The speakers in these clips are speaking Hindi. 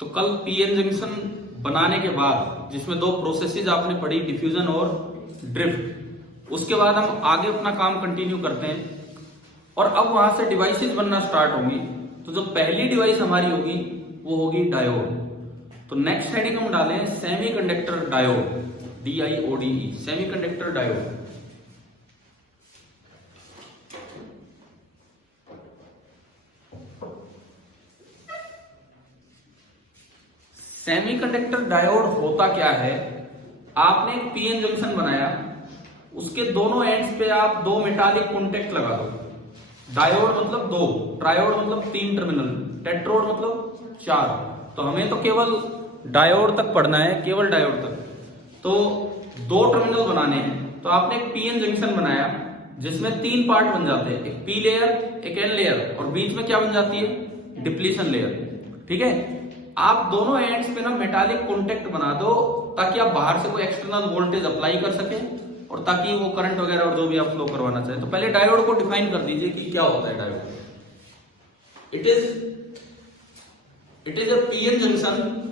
तो कल पीएन जंक्शन बनाने के बाद जिसमें दो प्रोसेसेस आपने पढ़ी, डिफ्यूजन और ड्रिफ्ट, उसके बाद हम आगे अपना काम कंटिन्यू करते हैं और अब वहां से डिवाइसेस बनना स्टार्ट होंगी। तो जो पहली डिवाइस हमारी होगी वो होगी डायोड। तो नेक्स्ट हेडिंग हम डालें semiconductor diode, DIODE, semiconductor diode. Semiconductor diode होता क्या है? आपने एक पीएन जंक्शन बनाया, उसके दोनों एंड्स पे आप दो मेटालिक कॉन्टेक्ट लगा दो। डायोड मतलब दो, ट्रायोड मतलब तीन टर्मिनल, टेट्रोड मतलब चार। तो हमें तो केवल डायोड तक पढ़ना है, केवल डायोड तक। तो दो टर्मिनल बनाने हैं, तो आपने एक पीएन जंक्शन बनाया जिसमें तीन पार्ट बन जाते हैं, एक पी लेयर, एक एन लेयर और बीच में क्या बन जाती है? Depletion layer. ठीक है, आप दोनों एंड्स पे ना मेटालिक कॉन्टेक्ट बना दो ताकि आप बाहर से कोई एक्सटर्नल वोल्टेज अप्लाई कर सके और ताकि वो करंट वगैरह और जो भी आप फ्लो करवाना चाहे। तो पहले डायोड को डिफाइन कर दीजिए कि क्या होता है diode. It is a PN junction.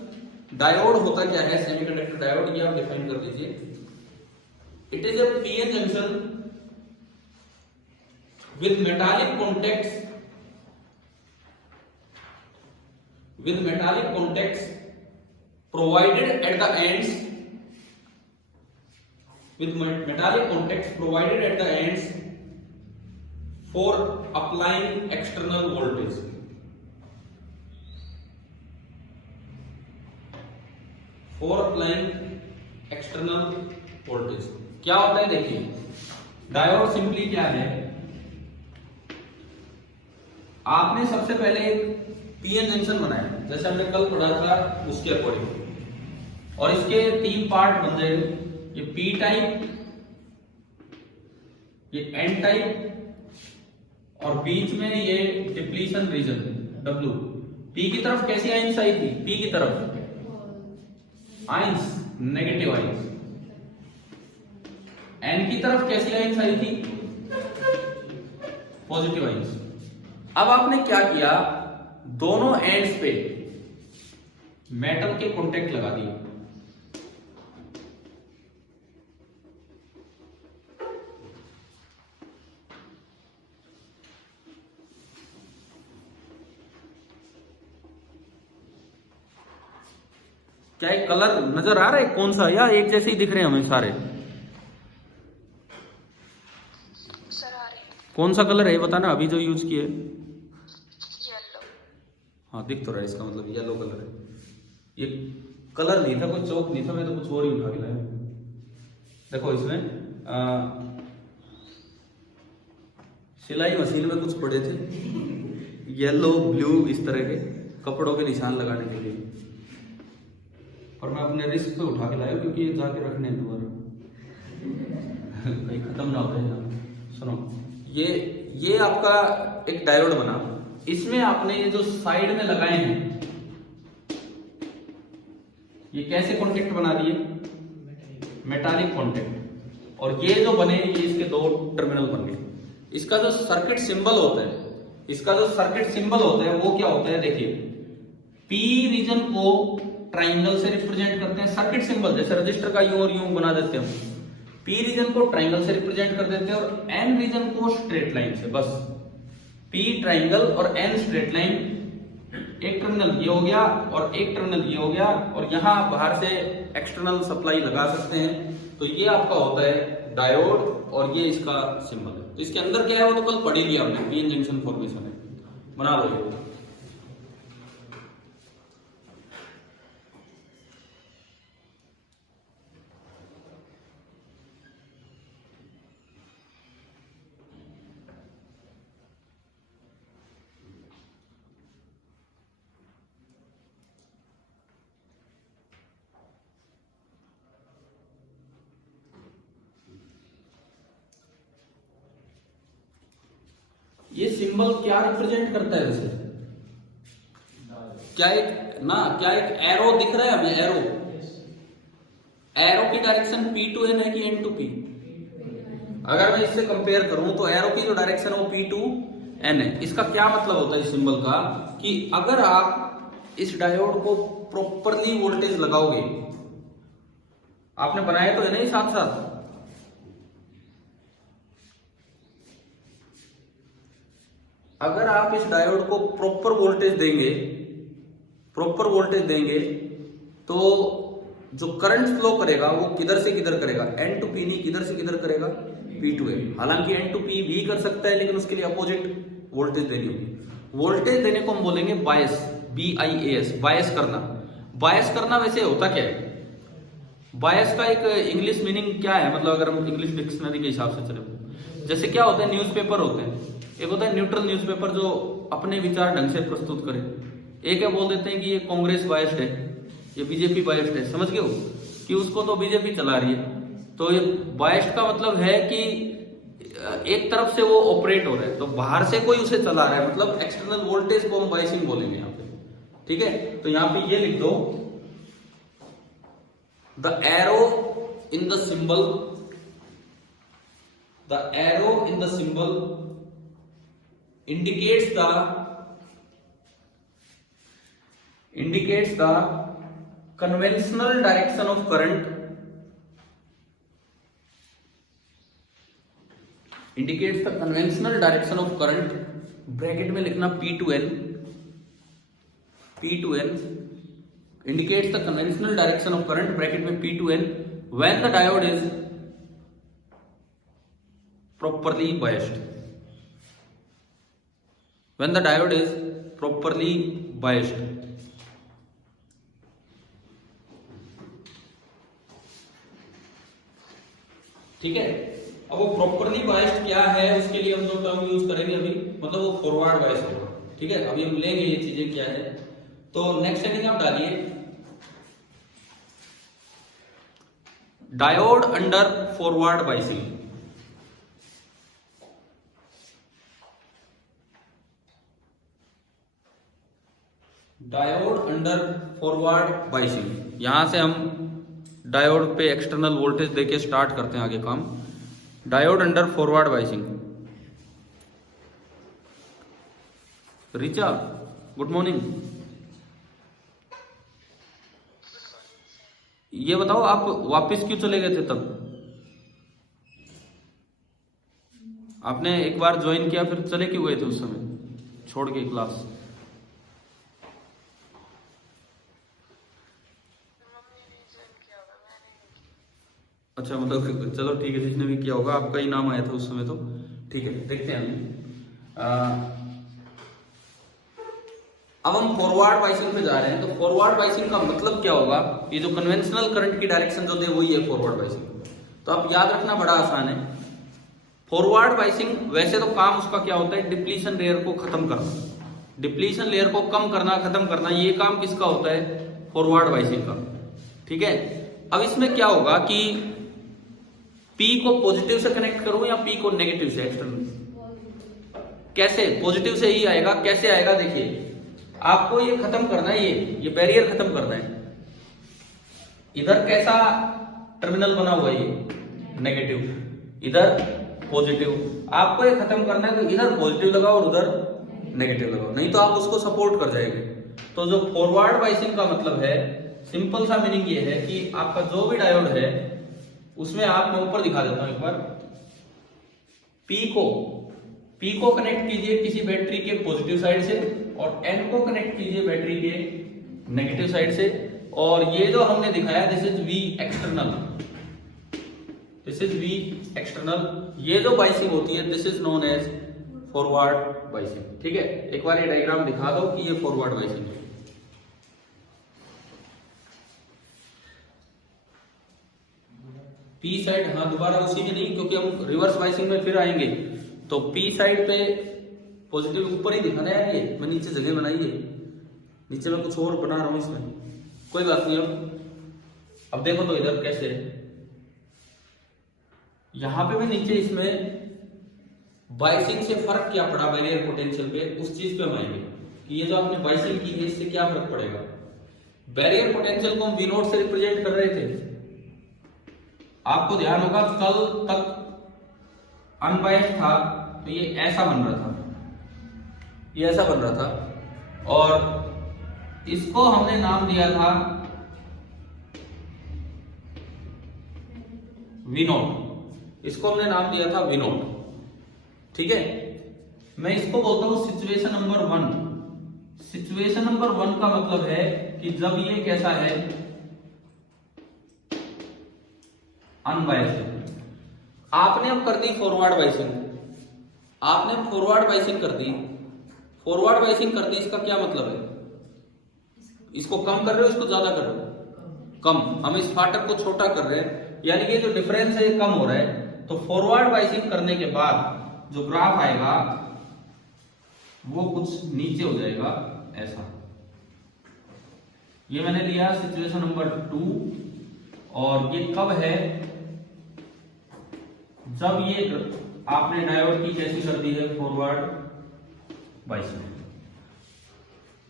Diode होता क्या है? सेमीकंडक्टर डायोड, ये आप डिफाइन कर दीजिए। It is a PN junction with metallic contacts, with metallic contacts provided at the ends, with metallic contacts provided at the ends for applying external voltage. For applying external voltage क्या होता है? देखिए डायोड सिंपली क्या है, आपने सबसे पहले एक पीएन जंक्शन बनाया जैसे हमने कल पढ़ा था उसके अकॉर्डिंग, और इसके तीन पार्ट बन जाएंगे, ये पी टाइप, ये एन टाइप और बीच में ये डिप्लीशन रीजन डब्ल्यू। पी की तरफ कैसी आइंस आई थी? पी की तरफ आइंस नेगेटिव आइंस, एन की तरफ कैसी आइंस आई थी? Positive ions. अब आपने क्या किया, दोनों एंड्स पे मेटल के कॉन्टेक्ट लगा दिए। क्या एक कलर नजर आ रहा है कौन सा, या एक जैसे ही दिख रहे हैं हमें सारे? सर आ रहे हैं। कौन सा कलर है बताना, अभी जो यूज किए? येलो। हाँ दिख तो रहा है, इसका मतलब येलो कलर है। ये कलर नहीं था, कोई चौक नहीं था, मैं तो कुछ और ही उठा के लाया। देखो इसमें सिलाई मशीन में कुछ पड़े थे येलो ब्लू इस तरह के कपड़ों के निशान लगाने के लिए, पर मैं अपने रिस्क पे उठा के लाया क्योंकि ये जाके रखने हैं दोबारा कहीं खत्म ना होता है। सुनो, ये आपका एक डायोड बना, इसमें आपने ये जो साइड में लगाए हैं ये कैसे कॉन्टेक्ट बना दिए? Metallic contact. और ये जो बने ये इसके दो टर्मिनल बन गए। इसका जो सर्किट सिंबल होता है, वो क्या होता है? देखिए पी रीजन को ट्राइंगल से रिप्रेजेंट करते हैं, सर्किट सिंबल जैसे रजिस्टर का यूं और यूं बना देते हैं। पी रीजन को ट्राइंगल से रिप्रेजेंट कर देते हैं और एन रीजन को स्ट्रेट लाइन से। बस पी ट्राइंगल और एन स्ट्रेट लाइन। एक टर्मिनल ये हो गया और एक टर्मिनल ये हो गया, और यहां बाहर से एक्सटर्नल सप्लाई लगा सकते हैं। तो ये आपका होता है डायोड और ये इसका सिंबल है। तो इसके अंदर क्या है वो तो कल पढ़ ही लिया हमने, पीएन जंक्शन फॉर्मेशन है, बना लो। ये सिंबल क्या रिप्रेजेंट करता है वैसे? क्या एक एरो दिख रहा है? अभी एरो की डायरेक्शन P to N है कि N to P? अगर मैं इससे कंपेयर करूं तो एरो की जो डायरेक्शन है वो P to N है। इसका क्या मतलब होता है इस सिंबल का कि अगर आप इस डायोड को प्रॉपरली वोल्टेज लगाओगे, आपने बनाया तो है नहीं साथ साथ, अगर आप इस डायोड को प्रॉपर वोल्टेज देंगे तो जो करंट फ्लो करेगा वो किधर से किधर करेगा, N to P नहीं, किधर से किधर करेगा, P to N। हालांकि N to P भी कर सकता है लेकिन उसके लिए अपोजिट वोल्टेज देनी होगी। वोल्टेज देने को हम बोलेंगे बायस, BIAS, बायस करना। बायस करना वैसे होता क्या है, बायस का एक इंग्लिश मीनिंग क्या है, मतलब अगर हम इंग्लिश डिक्शनरी के हिसाब से चले, जैसे क्या होता है, न्यूज़पेपर होते हैं, एक होता है न्यूट्रल न्यूज़पेपर जो अपने विचार ढंग से प्रस्तुत करे, एक है बोल देते हैं कि ये कांग्रेस बायस्ड है, ये बीजेपी बायस्ड है, समझ गए हो कि उसको तो बीजेपी चला रही है, तो ये बायस्ड का मतलब है कि एक तरफ से वो ऑपरेट हो रहा है, तो बाहर से कोई उसे चला रहा है, मतलब एक्सटर्नल वोल्टेज को हम बायसिंग बोलेंगे यहाँ पे, ठीक है। तो यहाँ पे ये लिख दो, the arrow in the symbol indicates the conventional direction of current, bracket में लिखना P to N, indicates the conventional direction of current, bracket में P to N, when the diode is properly biased, ठीक है। अब वो प्रॉपरली बायस्ड क्या है, उसके लिए हम जो टर्म यूज करेंगे अभी, मतलब वो फॉरवर्ड बायस्ड होगा, ठीक है। अभी हम लेंगे ये चीजें क्या है। तो नेक्स्ट हेडिंग आप डालिए, diode under forward biasing. Diode under forward biasing, यहां से हम डायोड पे एक्सटर्नल वोल्टेज देके स्टार्ट करते हैं आगे काम। Diode under forward biasing. Richa, good morning. ये बताओ आप वापस क्यों चले गए थे तब? आपने एक बार ज्वाइन किया फिर चले क्यों गए थे उस समय छोड़ के क्लास? अच्छा, मतलब चलो ठीक है, जिसने भी किया होगा आपका ही नाम आया था उस समय, तो ठीक है, देखते हैं हम। अब हम फॉरवर्ड बायसिंग पे जा रहे हैं। तो फॉरवर्ड बायसिंग का मतलब क्या होगा, ये जो कन्वेंशनल करंट की डायरेक्शन जो दे वही है फॉरवर्ड बायसिंग। तो आप याद रखना, बड़ा आसान है। फॉरवर्ड बायसिंग वैसे तो काम उसका क्या होता है, डिप्लीशन लेयर को खत्म करना, डिप्लीशन लेयर को कम करना, खत्म करना, ये काम किसका होता है, फॉरवर्ड बायसिंग का, ठीक है। अब इसमें क्या होगा कि P को पॉजिटिव से कनेक्ट करूं या P को नेगेटिव से, एक्सटर्नल, कैसे? पॉजिटिव से ही आएगा। कैसे आएगा देखिए, आपको ये खत्म करना है, ये बैरियर खत्म करना है। इधर कैसा टर्मिनल बना हुआ है, ये नेगेटिव, इधर पॉजिटिव। आपको ये खत्म करना है तो इधर पॉजिटिव लगाओ और उधर नेगेटिव लगाओ, नहीं तो आप उसको सपोर्ट कर जाएंगे। तो जो फॉरवर्ड बायसिंग का मतलब है, सिंपल सा मीनिंग ये है कि आपका जो भी डायोड है उसमें आप, मैं ऊपर दिखा देता हूं एक बार, P को कनेक्ट कीजिए किसी बैटरी के पॉजिटिव साइड से और N को कनेक्ट कीजिए बैटरी के नेगेटिव साइड से। और ये जो हमने दिखाया, दिस इज V एक्सटर्नल, ये जो बायसिंग होती है this is known as forward biasing, ठीक है। एक बार ये डायग्राम दिखा दो कि ये फॉरवर्ड बायसिंग है। P साइड, हाँ दोबारा उसी में नहीं, क्योंकि हम रिवर्स बायसिंग में फिर आएंगे। तो P साइड पे पॉजिटिव ऊपर ही दिखाना है, ये मैं नीचे जगह बनाई है, नीचे मैं कुछ और बना रहा हूं इसमें, कोई बात नहीं। अब देखो तो इधर कैसे है, यहां पे मैं नीचे इसमें बायसिंग से फर्क क्या पड़ा बैरियर पोटेंशियल पे, उस चीज पे हम आएंगे कि ये जो आपने बायसिंग की है इससे क्या फर्क पड़ेगा। बैरियर पोटेंशियल को हम V0 से रिप्रेजेंट कर रहे थे, आपको ध्यान होगा कल तक अनबायस्ड था तो ये ऐसा बन रहा था, ये ऐसा बन रहा था, और इसको हमने नाम दिया था V नोट, इसको हमने नाम दिया था V नोट। ठीक है, मैं इसको बोलता हूं सिचुएशन नंबर 1। सिचुएशन नंबर 1 का मतलब है कि जब ये कैसा है, अनबायस्ड। आपने अब कर दी फॉरवर्ड बाइसिंग, आपने फॉरवर्ड बाइसिंग कर दी। फॉरवर्ड बाइसिंग कर दी, इसका क्या मतलब है? इसको कम कर रहे हो, इसको ज्यादा कर रहे हो? कम। हम इस फाटक को छोटा कर रहे हैं, यानी कि जो डिफरेंस है कम हो रहा है। तो फॉरवर्ड बाइसिंग करने के बाद जो ग्राफ आएगा वो कुछ नीचे हो जाएगा ऐसा। ये मैंने लिया सिचुएशन नंबर 2, और ये कब है? जब ये आपने डायोड की कैसी कर दी है, फॉरवर्ड बाइसिंग।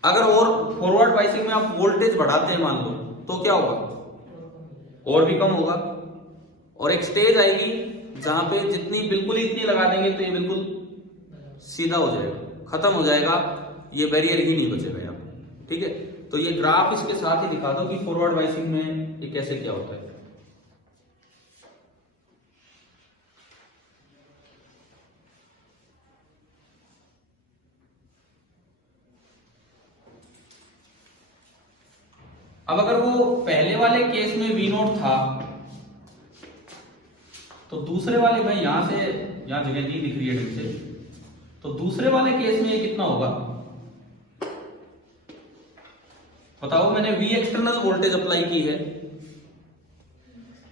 अगर और फॉरवर्ड बाइसिंग में आप वोल्टेज बढ़ाते हैं मान लो, तो क्या होगा? और भी कम होगा, और एक स्टेज आएगी जहां पे जितनी बिल्कुल इतनी लगा देंगे तो ये बिल्कुल सीधा हो जाएगा, खत्म हो जाएगा, ये बैरियर ही नहीं बचेगा यहाँ पे। ठीक है, तो ये ग्राफ इसके साथ ही दिखा दो कि फॉरवर्ड बाइसिंग में ये कैसे क्या होता है। अब अगर वो पहले वाले केस में V नोट था, तो दूसरे वाले में यहां से यहां जगह नहीं दिख रही है ठीक से, तो दूसरे वाले केस में ये कितना होगा बताओ? मैंने V एक्सटर्नल वोल्टेज अप्लाई की है,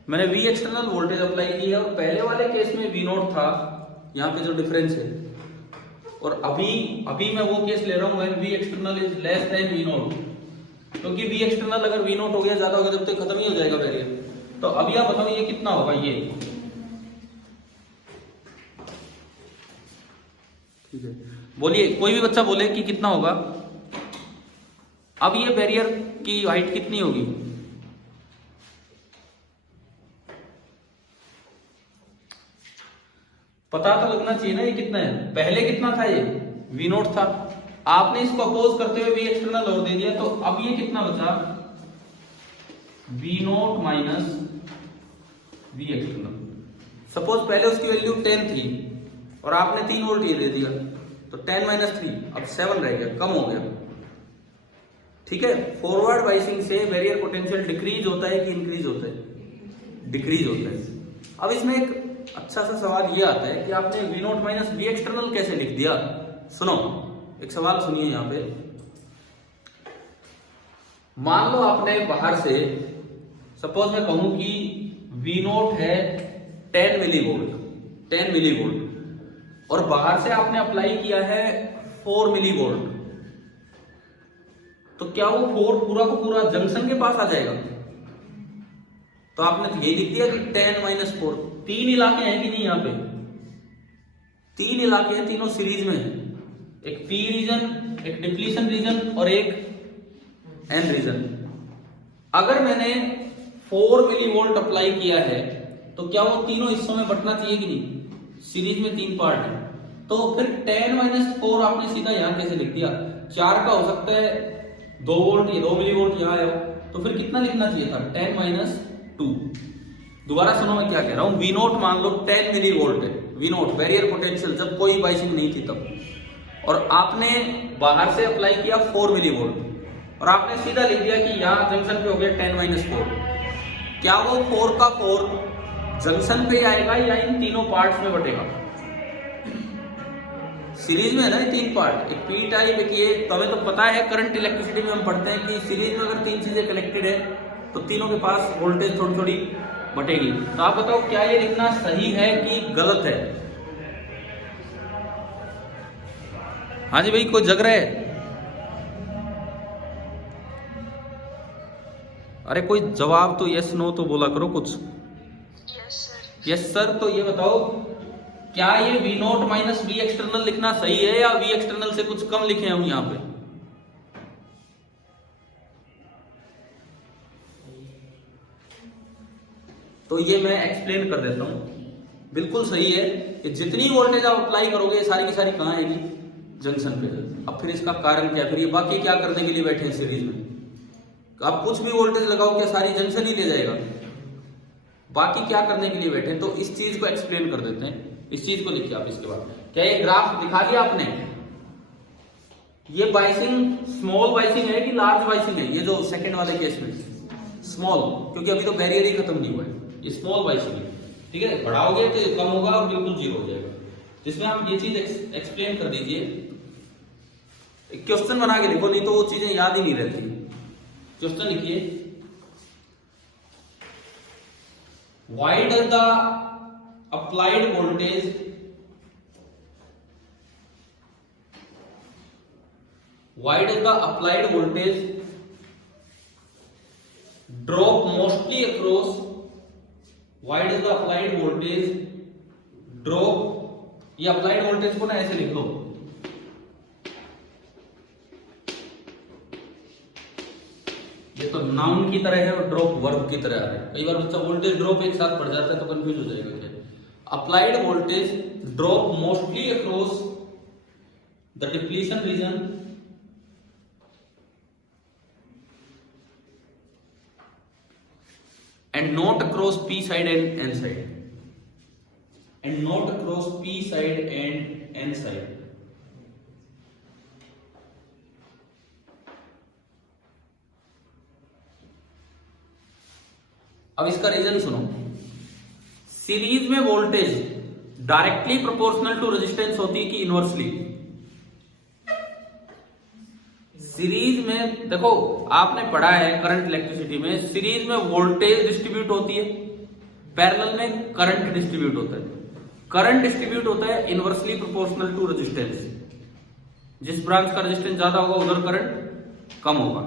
मैंने V एक्सटर्नल वोल्टेज अप्लाई की है, और पहले वाले केस में V नोट था, यहां पे जो डिफरेंस है। और अभी मैं वो केस ले रहा हूं when V external is less than V note, क्योंकि V एक्सटर्नल अगर V नोट हो गया, ज्यादा हो गया, तब तक खत्म ही हो जाएगा बैरियर। तो अभी आप बताओ ये कितना होगा? ये ठीक है, बोलिए, कोई भी बच्चा बोले कि कितना होगा। अब ये बैरियर की हाइट कितनी होगी? पता तो लगना चाहिए ना ये कितना है। पहले कितना था? ये V नोट था, आपने इसको अपोज करते हुए V एक्सटर्नल और दे दिया, तो अब ये कितना बचा? V note minus V external. Suppose पहले उसकी वैल्यू 10 थी और आपने 3 वोल्ट ये दे दिया, तो 10 माइनस 3 अब 7 रह गया, कम हो गया। ठीक है, फॉरवर्ड बाइसिंग से बैरियर पोटेंशियल डिक्रीज होता है कि इंक्रीज होता है? डिक्रीज होता है। अब इसमें एक अच्छा सा सवाल ये आता है कि आपने V note minus V external कैसे लिख दिया? सुनो, एक सवाल सुनिए यहाँ पे। मान लो आपने बाहर से, सपोज मैं कहूं कि V नोट है 10 मिलीवोल्ट, 10 मिलीवोल्ट, और बाहर से आपने अप्लाई किया है 4 मिलीवोल्ट, तो क्या वो 4 पूरा का पूरा जंक्शन के पास आ जाएगा? तो आपने ये लिख दिया कि 10 माइनस 4। 3 इलाके हैं कि नहीं यहाँ पे? 3 इलाके हैं, तीनों सीरीज में है। एक P रीजन, एक डिप्लीशन रीजन और एक N रीजन। अगर मैंने 4 मिलीवोल्ट अप्लाई किया है, तो क्या वो तीनों हिस्सों में बंटना चाहिए कि नहीं? सीरीज में 3 पार्ट है, तो फिर 10 माइनस 4 आपने सीधा यहां कैसे लिख दिया? 4 का हो सकता है 2 वोल्ट, ये 2 मिलीवोल्ट यहां आया, तो फिर कितना लिखना चाहिए था? 10 माइनस 2। दोबारा सुनो मैं क्या कह रहा हूं। V नोट मान लो 10 मिलीवोल्ट है, V नोट बैरियर पोटेंशियल जब कोई बाइसिंग नहीं थी तब, और आपने बाहर से अप्लाई किया 4 मिलीवोल्ट, और आपने सीधा लिख दिया कि यहां जंक्शन पे हो गया 10 माइनस 4। क्या वो 4 का 4 जंक्शन पे आएगा या इन तीनों पार्ट्स में बटेगा? सीरीज में है ना ये 3 पार्ट, एक P टाइप, एक ये। तो हमें तो पता है करंट इलेक्ट्रिसिटी में हम पढ़ते हैं कि सीरीज में अगर 3 चीजें कनेक्टेड है तो तीनों के पास वोल्टेज थोड़ी थोड़ी बटेगी। तो आप बताओ क्या ये लिखना सही है कि गलत है? हाँ जी भाई, कोई जग रहा है? अरे कोई जवाब तो यस नो तो बोला करो कुछ। Yes sir. Yes sir. तो ये बताओ क्या ये V note minus V external लिखना सही है या V एक्सटर्नल से कुछ कम लिखे हम यहाँ पे? तो ये मैं एक्सप्लेन कर देता हूं। बिल्कुल सही है कि जितनी वोल्टेज आप अप्लाई करोगे सारी की सारी कहां आएगी? जंक्शन पे। अब फिर इसका कारण क्या है, फिर ये बाकी क्या करने के लिए बैठे हैं सीरीज में? आप कुछ भी वोल्टेज लगाओ क्या सारी जंक्शन ही ले जाएगा? बाकी क्या करने के लिए बैठे हैं? तो इस चीज को एक्सप्लेन कर देते हैं। इस चीज को लिखिए आप इसके बाद। क्या ये ग्राफ दिखा दिया आपने? ये बाइसिंग स्मॉल बाइसिंग है कि लार्ज बाइसिंग है? ये जो सेकंड वाले केस में स्मॉल, क्योंकि अभी तो बैरियर ही खत्म नहीं हुआ है, ये स्मॉल बाइसिंग है। ठीक है, बढ़ाओगे तो कम होगा और बिल्कुल जीरो हो जाएगा। जिसमें आप ये चीज एक्सप्लेन कर दीजिए, क्वेश्चन बना के लिखो, नहीं तो वो चीजें याद ही नहीं रहती। क्वेश्चन लिखिए, why does the applied voltage drop mostly across, why does the applied voltage drop, ये अप्लाइड वोल्टेज को ना ऐसे लिख लो, ये तो नाउन की तरह है और ड्रॉप वर्ब की तरह है। कई बार बच्चा वोल्टेज ड्रॉप एक साथ पढ़ जाता है तो कंफ्यूज हो जाएगा। Applied voltage drop mostly across the depletion reason and not across P side and N side, and not across P side and N side. अब इसका रीजन सुनो। सीरीज में voltage directly proportional to resistance होती है कि इनवर्सली? सीरीज में देखो, आपने पढ़ा है करंट इलेक्ट्रिसिटी में, सीरीज में वोल्टेज डिस्ट्रीब्यूट होती है, पैरेलल में करंट डिस्ट्रीब्यूट होता है। करंट डिस्ट्रीब्यूट होता है इनवर्सली प्रोपोर्शनल टू रेजिस्टेंस। जिस ब्रांच का रेजिस्टेंस ज्यादा होगा उधर करंट कम होगा।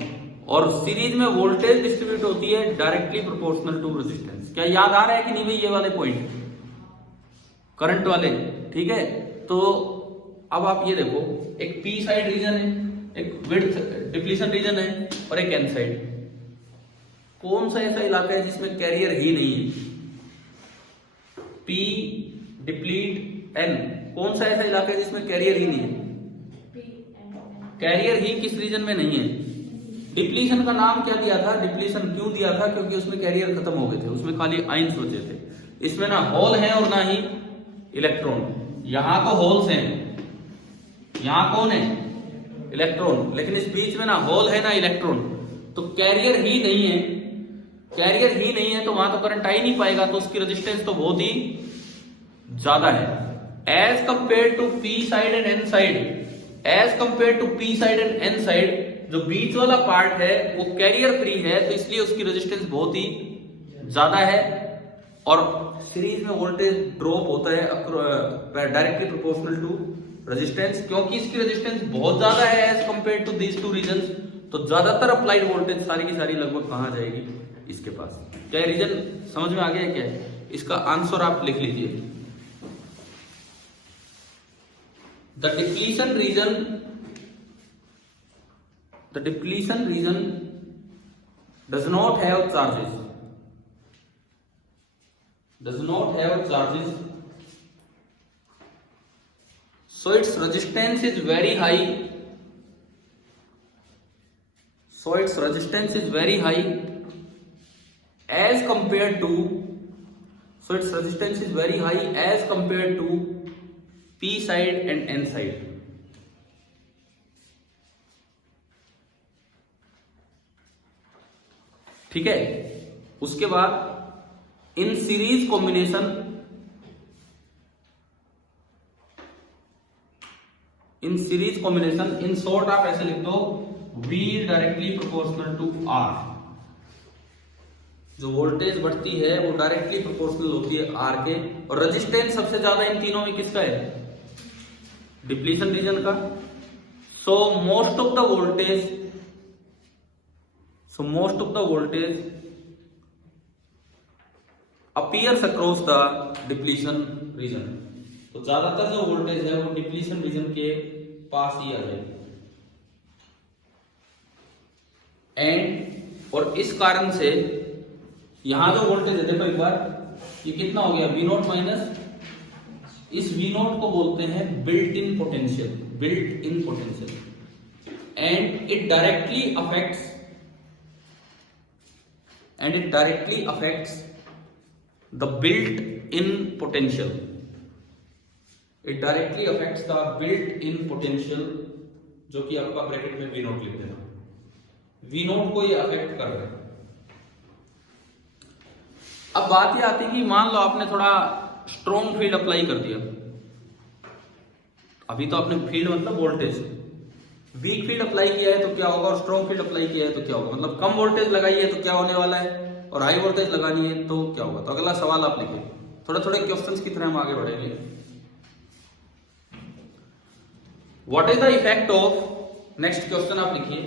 और सीरीज में वोल्टेज डिस्ट्रीब्यूट होती है डायरेक्टली प्रोपोर्शनल टू रेजिस्टेंस। क्या याद आ रहा है कि नहीं भाई ये वाले पॉइंट, करंट वाले? ठीक है, तो अब आप ये देखो, एक पी साइड रीजन है, एक विड्थ डिप्लीशन रीजन है और एक एन साइड। कौन सा ऐसा इलाका है जिसमें कैरियर ही नहीं है? पी डिप्लीट एन, कौन सा ऐसा इलाका है जिसमें कैरियर ही नहीं है? कैरियर ही किस रीजन में नहीं है? डिप्लीशन का नाम क्या दिया था? डिप्लीशन क्यों दिया था? क्योंकि उसमें कैरियर खत्म हो गए थे, उसमें खाली आयंस बचे थे। इसमें ना होल है और ना ही इलेक्ट्रॉन। यहां तो होल्स हैं, यहां कौन है? इलेक्ट्रॉन। लेकिन इस बीच में ना होल है ना इलेक्ट्रॉन, तो कैरियर ही नहीं है। कैरियर ही नहीं है तो वहां तो करंट आ ही नहीं पाएगा, तो उसकी रेजिस्टेंस तो बहुत ही ज्यादा है as compared to P side and N side. As compared to P side and N side, जो बीच वाला पार्ट है वो कैरियर फ्री है, तो इसलिए उसकी रेजिस्टेंस बहुत ही ज्यादा है। और सीरीज में वोल्टेज ड्रॉप होता है डायरेक्टली प्रोपोर्शनल टू रेजिस्टेंस, क्योंकि इसकी रेजिस्टेंस बहुत ज्यादा है as compared to these two regions. तो ज्यादातर अप्लाइड वोल्टेज सारी की सारी लगभग कहां जाएगी? इसके पास। क्या रीजन समझ में आ गया? क्या है इसका आंसर? आप लिख लीजिए, the depletion reason does not have charges, so its resistance is very high, as compared to P side and N side. ठीक है, उसके बाद in series combination, in short आप ऐसे लिख दो, V directly proportional to R। जो वोल्टेज बढ़ती है वो डायरेक्टली प्रोपोर्शनल होती है R के। और रेजिस्टेंस सबसे ज्यादा इन तीनों में किसका है? डिप्लीशन रीजन का। So most of the voltage appears across the depletion reason. तो ज्यादातर जो वोल्टेज है वो डिप्लीशन रीजन के पास ही आ जाएगी। एंड और इस कारण से यहां जो वोल्टेज है, देखो एक बार, ये कितना हो गया? V0 माइनस, इस V0 को बोलते हैं built in potential. built in potential, and it directly affects the built-in potential. It directly affects the built-in potential, जो कि आपका ब्रैकेट में V नोट लिख देना। V नोट को ये अफेक्ट कर रहा है। अब बात ये आती है कि मान लो आपने थोड़ा स्ट्रॉन्ग फील्ड अप्लाई कर दिया। अभी तो आपने फील्ड मतलब वोल्टेज, वीक फील्ड अप्लाई किया है तो क्या होगा, और स्ट्रॉन्ग फील्ड अप्लाई किया है तो क्या होगा। मतलब कम वोल्टेज लगाई है तो क्या होने वाला है, और हाई वोल्टेज लगानी है तो क्या होगा। तो अगला सवाल आप लिखिए, थोड़े थोड़े क्वेश्चंस की तरह हम आगे बढ़ेंगे। What is the effect of, next question आप लिखिए,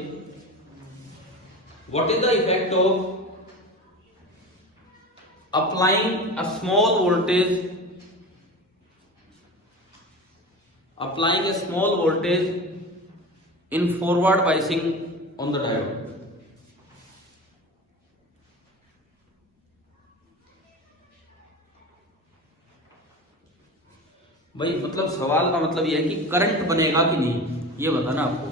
what is the effect of applying a small voltage in forward biasing on the diode। भाई मतलब सवाल का मतलब यह है कि करंट बनेगा कि नहीं, ये बताना आपको।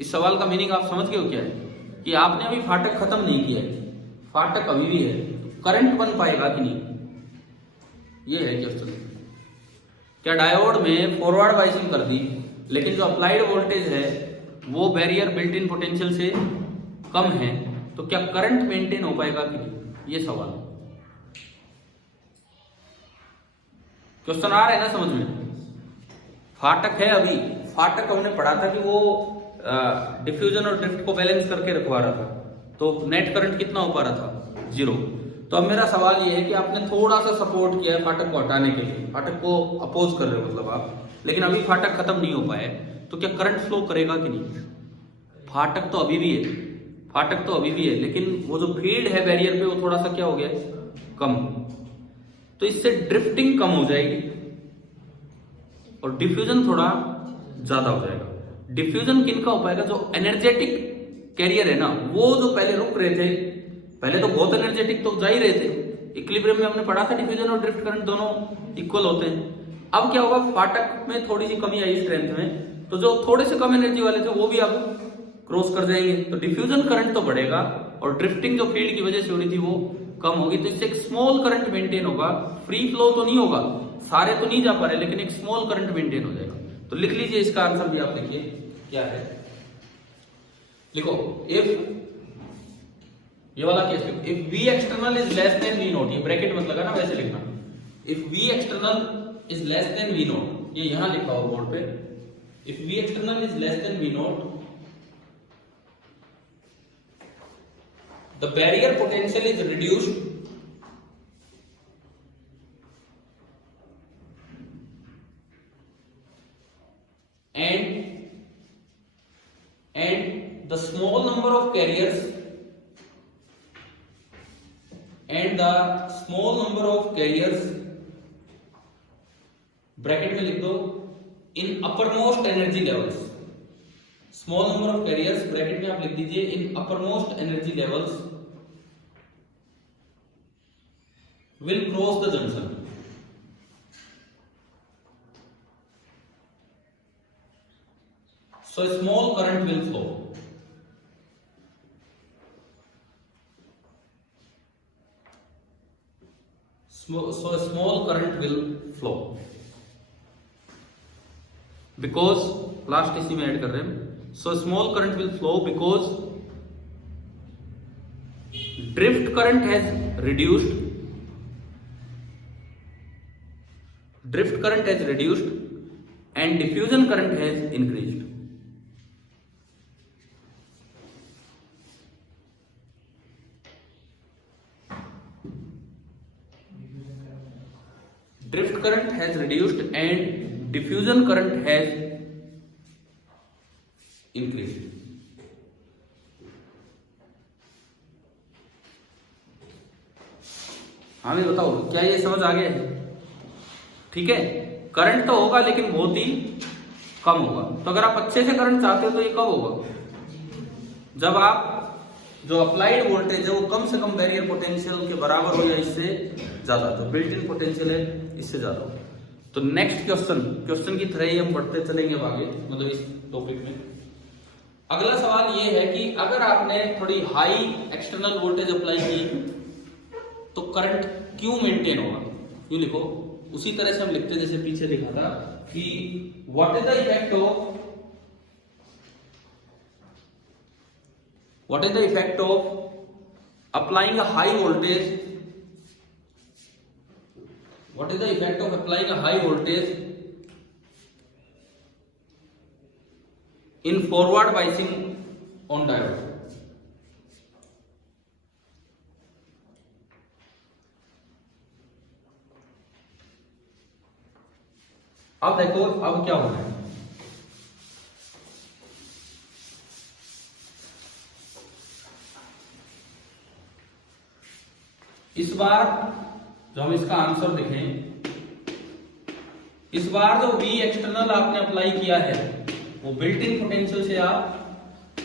इस सवाल का मीनिंग आप समझ गए हो क्या है, कि आपने अभी फाटक खत्म नहीं किया है, फाटक अभी भी है, करंट बन पाएगा कि नहीं, ये है क्वेश्चन। क्या डायोड में फॉरवर्ड बाइसिंग कर दी, लेकिन जो अप्लाइड वोल्टेज है वो बैरियर बिल्ट इन पोटेंशियल से कम है, तो क्या करंट मेंटेन हो पाएगा कि नहीं, ये सवाल। क्वेश्चन आ रहा है ना समझ में। फाटक है, अभी फाटक हमने पढ़ा था कि वो डिफ्यूजन और ड्रिफ्ट को बैलेंस करके रखवा रहा था, तो नेट करंट कितना हो पा रहा था, 0। तो अब मेरा सवाल ये है कि आपने थोड़ा सा सपोर्ट किया है फाटक को हटाने के लिए, फाटक को अपोज कर रहे हो मतलब आप, लेकिन अभी फाटक खत्म नहीं हो पाया है, तो क्या करंट फ्लो करेगा कि नहीं। फाटक तो अभी भी है, फाटक तो अभी भी है, लेकिन वो जो फील्ड है बैरियर पे वो थोड़ा सा क्या हो गया, कम। तो इससे ड्रिफ्टिंग कम हो जाएगी और डिफ्यूजन थोड़ा ज्यादा हो जाएगा। डिफ्यूजन किन का हो पाएगा, जो एनर्जेटिक कैरियर है ना, वो जो पहले रुक रहे थे, पहले तो बहुत एनर्जेटिक तो जा ही रहे थे, इक्विलिब्रियम में हमने पढ़ा था डिफ्यूजन और ड्रिफ्ट करंट दोनों इक्वल होते हैं। अब क्या होगा, फाटक में थोड़ी सी कमी आई स्ट्रेंथ में, तो जो थोड़े से कम एनर्जी वाले थे वो भी अब क्रॉस कर जाएंगे, तो डिफ्यूजन करंट तो बढ़ेगा और ड्रिफ्टिंग जो फील्ड की वजह से हो रही थी वो कम होगी। तो इससे एक स्मॉल करंट मेंटेन होगा, फ्री फ्लो तो नहीं होगा, सारे तो नहीं जा पा रहे, लेकिन एक स्मॉल करंट मेंटेन हो जाएगा। तो लिख लीजिए, इसका आंसर भी आप लिखिए क्या है, लिखो इफ, ये वाला केस लिखो, if V external is less than V note, ये ब्रैकेट मत लगाना, वैसे लिखना, if V external is less than V note, ये यहां लिखा हो बोर्ड पे, if V external is less than V note, the barrier potential is reduced and the small number of carriers bracket में लिख दो in uppermost energy levels, small number of carriers bracket में आप लिख दीजिए in uppermost energy levels will cross the junction, so a small current will flow, so a small current will flow because last इसी में ऐड कर रहे हैं, so small current will flow because drift current has reduced, drift current has reduced and diffusion current has increased. Drift current has reduced and diffusion current has increased. हाँ भी बताओ, क्या ये समझ आ गया? ठीक है, करंट तो होगा लेकिन बहुत ही कम होगा। तो अगर आप अच्छे से करंट चाहते हो तो ये कब होगा, जब आप जो अप्लाइड वोल्टेज है वो कम से कम बैरियर पोटेंशियल के बराबर हो या इससे ज्यादा, तो बिल्ट इन पोटेंशियल है इससे ज्यादा हो। तो नेक्स्ट क्वेश्चन की तरह ही हम बढ़ते चलेंगे आगे, मतलब इस टॉपिक में। अगला सवाल ये है कि अगर आपने थोड़ी हाई एक्सटर्नल वोल्टेज अप्लाई की तो करंट क्यों मेंटेन होगा? यूं लिखो, उसी तरह से हम लिखते जैसे पीछे लिखा था कि what is the effect of applying a high voltage, what is the effect of applying a high voltage in forward biasing on diode? अब देखो अब क्या हो रहा है, इस बार जो हम इसका आंसर देखें, इस बार जो V एक्सटर्नल आपने अप्लाई किया है वो बिल्ट इन पोटेंशियल से आप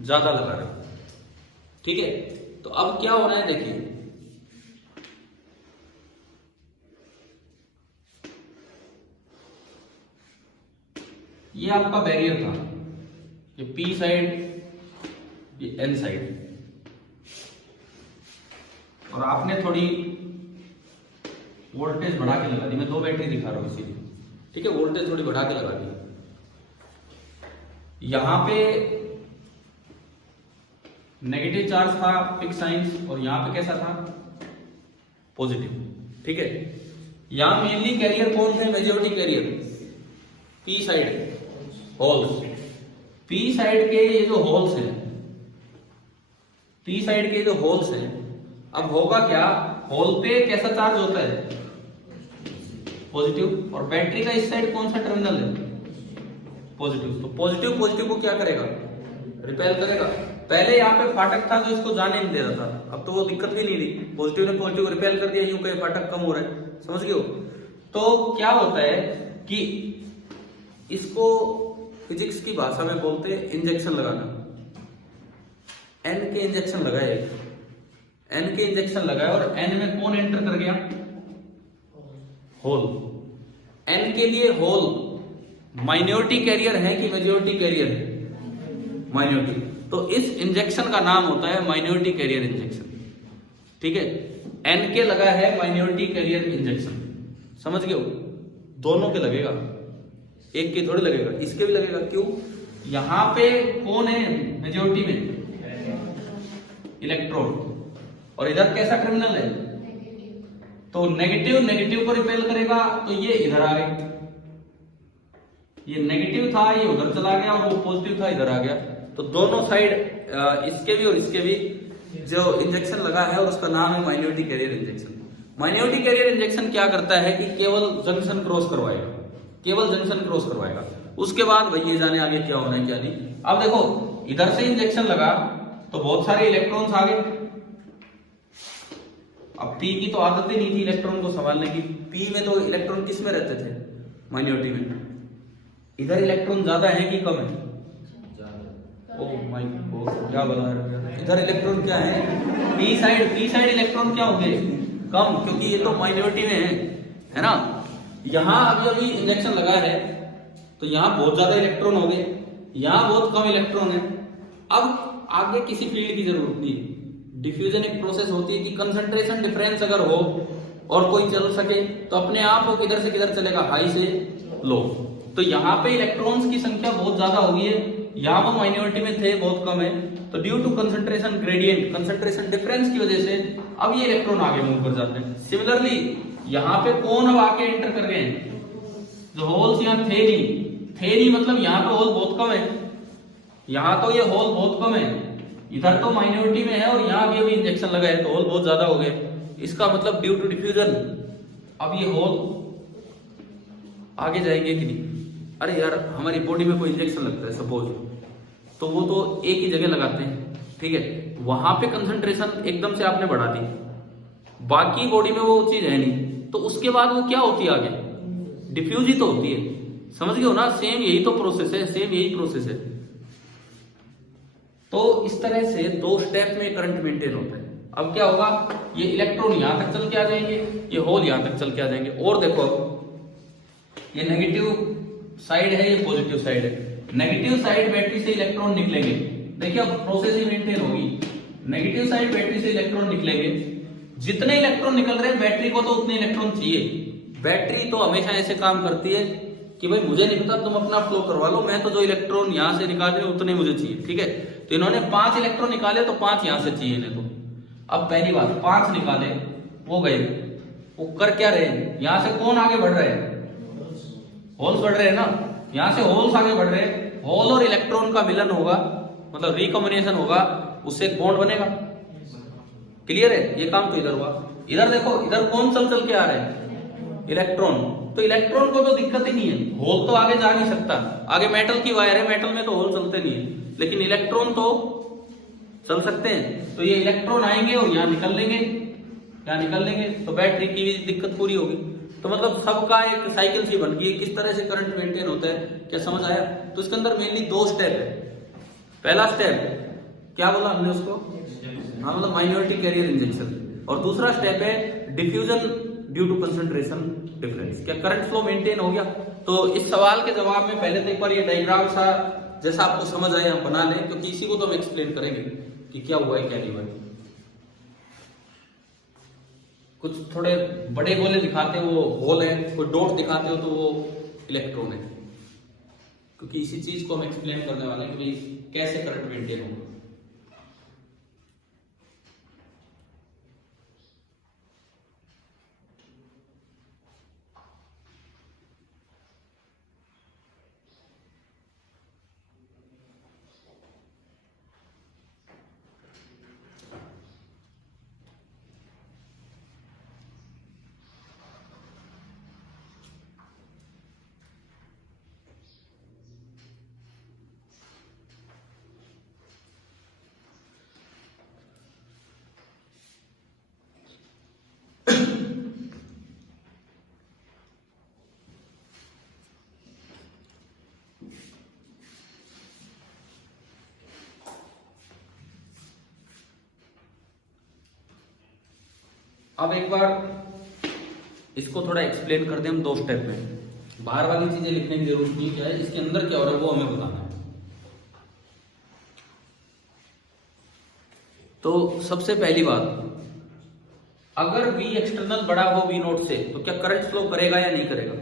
ज्यादा लगा रहे हो, ठीक है। तो अब क्या हो रहा है देखिए, ये आपका बैरियर था, ये P साइड, ये N साइड, और आपने थोड़ी वोल्टेज बढ़ा के लगा दी। मैं दो बैटरी दिखा रहा हूं इसीलिए, ठीक है। वोल्टेज थोड़ी बढ़ा के लगा दी। यहां पे नेगेटिव चार्ज था फिक्स साइंस, और यहां पे कैसा था? पॉजिटिव, ठीक है। यहां मेनली कैरियर कौन थे? Majority carrier P side holes, P side के ये जो होल्स हैं, पी साइड के जो होल्स हैं, अब होगा क्या, होल पे कैसा चार्ज होता है? पॉजिटिव, और बैटरी का इस साइड कौन सा टर्मिनल है? पॉजिटिव। तो पॉजिटिव को क्या करेगा? रिपेल करेगा। पहले यहाँ पे फाटक था जो इसको जाने नहीं दे रहा था, अब तो वो दिक्कत भी नहीं रही, पॉजिटिव ने पॉजिटिव को रिपेल कर दिया, यूं कहीं फाटक कम हो रहा है, समझ गए हो। तो क्या होता है कि इसको फिजिक्स की भाषा में बोलते हैं इंजेक्शन लगाना। एन के इंजेक्शन लगाए, एन के इंजेक्शन लगाए, और एन में कौन एंटर कर गया? होल। एन के लिए होल माइनॉरिटी कैरियर है कि मेजॉरिटी कैरियर है? माइनॉरिटी। तो इस इंजेक्शन का नाम होता है माइनॉरिटी कैरियर इंजेक्शन, ठीक है। एन के लगा है माइनॉरिटी कैरियर इंजेक्शन, समझ गए हो। दोनों के लगेगा, एक के थोड़े लगेगा, इसके भी लगेगा। क्यों? यहां पे कौन है मेजॉरिटी में? इलेक्ट्रॉन, और इधर कैसा टर्मिनल है? तो नेगेटिव को रिपेल करेगा, तो ये इधर आ गए, ये नेगेटिव था ये उधर चला गया, और वो पॉजिटिव था इधर आ गया। तो दोनों साइड इसके भी और इसके भी जो इंजेक्शन लगा है, और उसका नाम है minority carrier injection. Minority carrier injection क्या करता है कि केवल जंक्शन क्रॉस करवाएगा, केवल जंक्शन क्रॉस करवाएगा, उसके बाद भाई ये जाने आगे क्या होना है क्या नहीं। अब देखो इधर से इंजेक्शन लगा तो बहुत सारे इलेक्ट्रॉन्स आ गए। अब पी की तो आदत ही नहीं थी इलेक्ट्रॉन को संभालने की, पी में तो इलेक्ट्रॉन किस में रहते थे? माइनॉरिटी में। इधर इलेक्ट्रॉन ज्यादा है कि कम है? ओह माय गॉड, क्या बता रहे हो? इधर इलेक्ट्रॉन क्या है? पी साइड इलेक्ट्रॉन क्या होंगे? कम, क्योंकि ये तो माइनॉरिटी में है ना। यहां अभी इंजेक्शन लगा है तो यहां बहुत ज्यादा इलेक्ट्रॉन हो गए, यहां बहुत कम इलेक्ट्रॉन है। अब आगे किसी फील्ड की जरूरत नहीं है। डिफ्यूजन एक प्रोसेस होती है कि कंसंट्रेशन डिफरेंस अगर हो और कोई चल सके तो अपने आप वो किधर से किधर चलेगा? हाई से लो। तो यहाँ पे इलेक्ट्रॉन्स की संख्या बहुत ज्यादा होगी है, यहाँ वो माइनॉरिटी में थे बहुत कम है। तो due to concentration gradient, concentration difference की वजह से अब ये इलेक्ट्रॉन आगे मूव कर जाते हैं। सिमिलरली यहाँ पे कौन अब आके एंटर कर गए हैं? जो होल्स यहाँ थे नहीं, मतलब यहाँ पे होल बहुत कम है, यहाँ तो ये होल बहुत कम है, इधर तो माइनॉरिटी में है, और यहाँ भी अभी इंजेक्शन लगा है तो होल बहुत ज्यादा हो गए। इसका मतलब ड्यू टू डिफ्यूजन अब ये होल आगे जाएंगे कि नहीं? अरे यार हमारी बॉडी में कोई इंजेक्शन लगता है सपोज, तो वो तो एक ही जगह लगाते हैं, ठीक है। वहां पे कंसंट्रेशन एकदम से आपने बढ़ा दी, बाकी बॉडी में वो चीज है नहीं, तो उसके बाद वो क्या होती है आगे? डिफ्यूज ही तो होती है, समझ गए हो ना। सेम यही तो प्रोसेस है, सेम यही प्रोसेस है। तो इस तरह से दो स्टेप में करंट मेंटेन होता है। अब क्या होगा? ये इलेक्ट्रॉन यहां तक चल के आ जाएंगे, ये होल यहां तक चल के आ जाएंगे। और देखो ये नेगेटिव साइड है, ये पॉजिटिव साइड है। नेगेटिव साइड बैटरी से इलेक्ट्रॉन निकलेंगे, देखिए अब प्रोसेस ही मेंटेन होगी। नेगेटिव साइड बैटरी से इलेक्ट्रॉन निकलेंगे, जितने इलेक्ट्रॉन निकल रहे हैं बैटरी को तो उतने इलेक्ट्रॉन चाहिए। बैटरी तो हमेशा ऐसे काम करती है कि भाई मुझे नहीं पता, तुम अपना फ्लो करवा लो, मैं तो जो इलेक्ट्रॉन यहां से निकाल रहे उतने मुझे चाहिए, ठीक है। तो इन्होंने 5 इलेक्ट्रॉन निकाले तो 5 यहां से चाहिए इन्हें। तो अब पहली बात 5 निकाले, वो गए, वो कर क्या रहे हैं, यहां से कौन आगे बढ़ रहे हैं, होल्स बढ़ रहे हैं ना, यहां से होल्स आगे बढ़ रहे हैं। होल और इलेक्ट्रॉन का मिलन होगा, मतलब रिकॉम्बिनेशन होगा, उससे एक बॉन्ड बनेगा। क्लियर है, ये काम तो इधर हुआ। इधर देखो, इधर कौन चल चल के आ रहे हैं, इलेक्ट्रॉन। तो इलेक्ट्रॉन को तो दिक्कत ही नहीं है, होल तो आगे जा नहीं सकता, आगे मेटल की वायर है, मेटल में तो होल चलते नहीं है, लेकिन इलेक्ट्रॉन तो चल सकते हैं। तो ये इलेक्ट्रॉन आएंगे और यहाँ निकल लेंगे, यहाँ निकल लेंगे, तो बैटरी की भी दिक्कत पूरी होगी। तो मतलब सबका एक साइकिल सी बन गई, किस तरह से करंट मेंटेन होता है, क्या समझ आया। तो इसके अंदर मेनली 2 स्टेप है। पहला स्टेप क्या बोला हमने उसको, हाँ मतलब माइनॉरिटी कैरियर इंजेक्शन, और दूसरा स्टेप है diffusion due to concentration difference. क्या करंट फ्लो मेंटेन हो गया। तो इस सवाल के जवाब में पहले तो एक बार ये डायग्राम सा जैसा आपको समझ आए हम बना लें, क्योंकि इसी को तो हम एक्सप्लेन करेंगे कि क्या हुआ है क्या नहीं हुआ है। कुछ थोड़े बड़े गोले दिखाते हो वो होल है, कोई डॉट दिखाते हो तो वो इलेक्ट्रॉन है, क्योंकि इसी चीज को हम एक्सप्लेन करने वाले हैं कि भाई कैसे करंट मेंटेन होगा। अब एक बार इसको थोड़ा एक्सप्लेन कर दें हम 2 स्टेप में। बाहर वाली चीजें लिखने की जरूरत नहीं, क्या है इसके अंदर क्या हो रहा है वो हमें बताना है। तो सबसे पहली बात, अगर V एक्सटर्नल बड़ा हो V नोट से तो क्या करंट फ्लो करेगा या नहीं करेगा।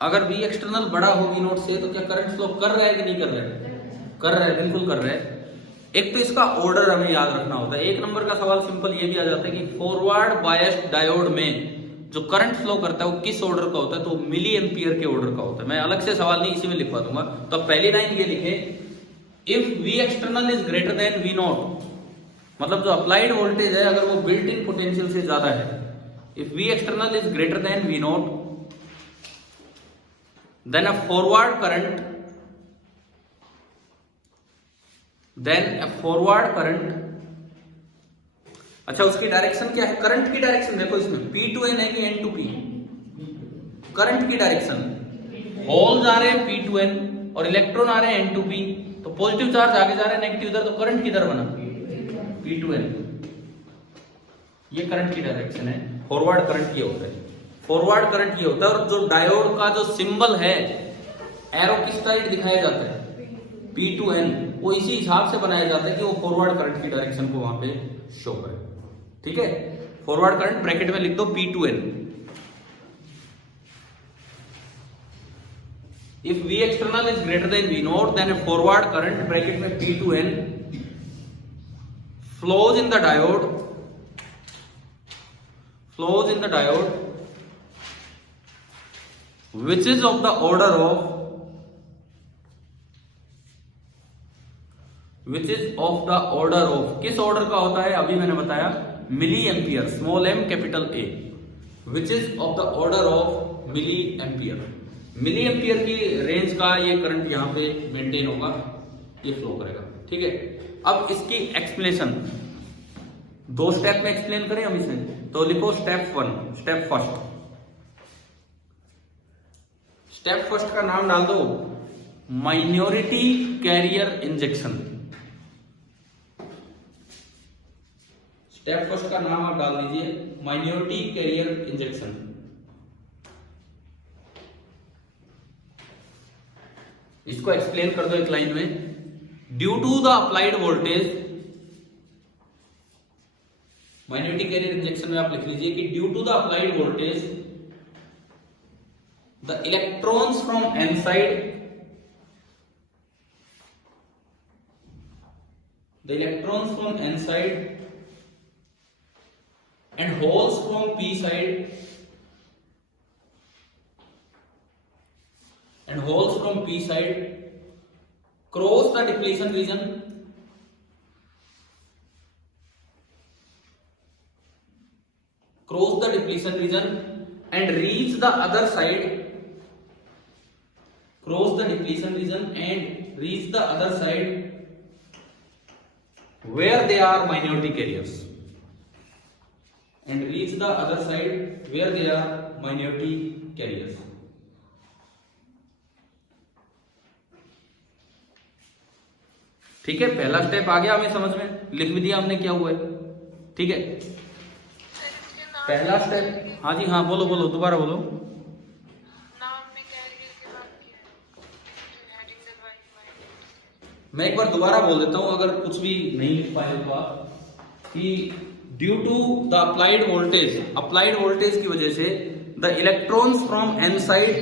अगर V एक्सटर्नल बड़ा हो V नोट से तो क्या करंट फ्लो कर रहा है कि नहीं कर रहा है, कर रहा है, बिल्कुल कर रहा है। एक तो इसका ऑर्डर हमें याद रखना होता है। 1 नंबर का सवाल सिंपल ये भी आ जाता है कि फॉरवर्ड बायस्ड डायोड में जो करंट फ्लो करता है वो किस ऑर्डर का होता है, तो मिली एम्पियर के ऑर्डर का होता है। मैं अलग से सवाल नहीं इसी में लिखवा दूंगा। तो पहली लाइन ये लिखे, if V external is greater than V not, मतलब जो अप्लाइड वोल्टेज है अगर वो बिल्ट इन पोटेंशियल से ज्यादा है, if V external is greater than V naught then a forward current, अच्छा उसकी डायरेक्शन क्या है, करंट की डायरेक्शन देखो इसमें P2N है कि N2P, करंट की डायरेक्शन, होल्स आ रहे हैं P2N और इलेक्ट्रॉन आ रहे हैं N2P, तो पॉजिटिव चार्ज आगे जा रहा है, नेगेटिव इधर, तो करंट किधर बना P2N। ये करंट की डायरेक्शन है। फॉरवर्ड करंट ये होता है, फॉरवर्ड करंट ये होता है। और जो डायोड का जो सिंबल है, एरो किस साइड दिखाया जाता है P2N, वो इसी हिसाब से बनाया जाता है कि वो फॉरवर्ड करंट की डायरेक्शन को वहां पे शो करे। ठीक है, फॉरवर्ड करंट ब्रैकेट में लिख दो P2N। If V external is greater than V naught then a forward current bracket में P2N flows in the diode, which is of the order of, किस ऑर्डर का होता है, अभी मैंने बताया milli ampere, small m capital A, which is of the order of milli ampere. Milli ampere की रेंज का ये करंट यहाँ पे मेंटेन होगा, ये फ्लो करेगा। ठीक है, अब इसकी एक्सप्लेनेशन 2 स्टेप में एक्सप्लेन करें हम इसे, तो लिखो स्टेप फर्स्ट का नाम डाल दो minority carrier injection. Step first का नाम आप डाल दीजिए माइनॉरिटी कैरियर इंजेक्शन। इसको एक्सप्लेन कर दो एक लाइन में। Due to the applied voltage, minority carrier injection में आप लिख लीजिए कि due to the applied voltage the electrons from N side, the electrons from n side and holes from p side cross the depletion region and reach the other side, where they are minority carriers, ठीक है। पहला स्टेप आ गया हमें समझ में, लिख भी दिया हमने क्या हुआ है, ठीक है। सर इसके नाम पहला स्टेप, हाँ जी हाँ, बोलो बोलो, दोबारा बोलो। नाम में कैरियर के बाद क्या है? हेडिंग दबाई माइनॉरिटी। मैं एक बार दोबारा बोल देता हूं, अगर कुछ भी नहीं लिख पाए तो आप, कि due to the applied voltage की वजह से the electrons from N side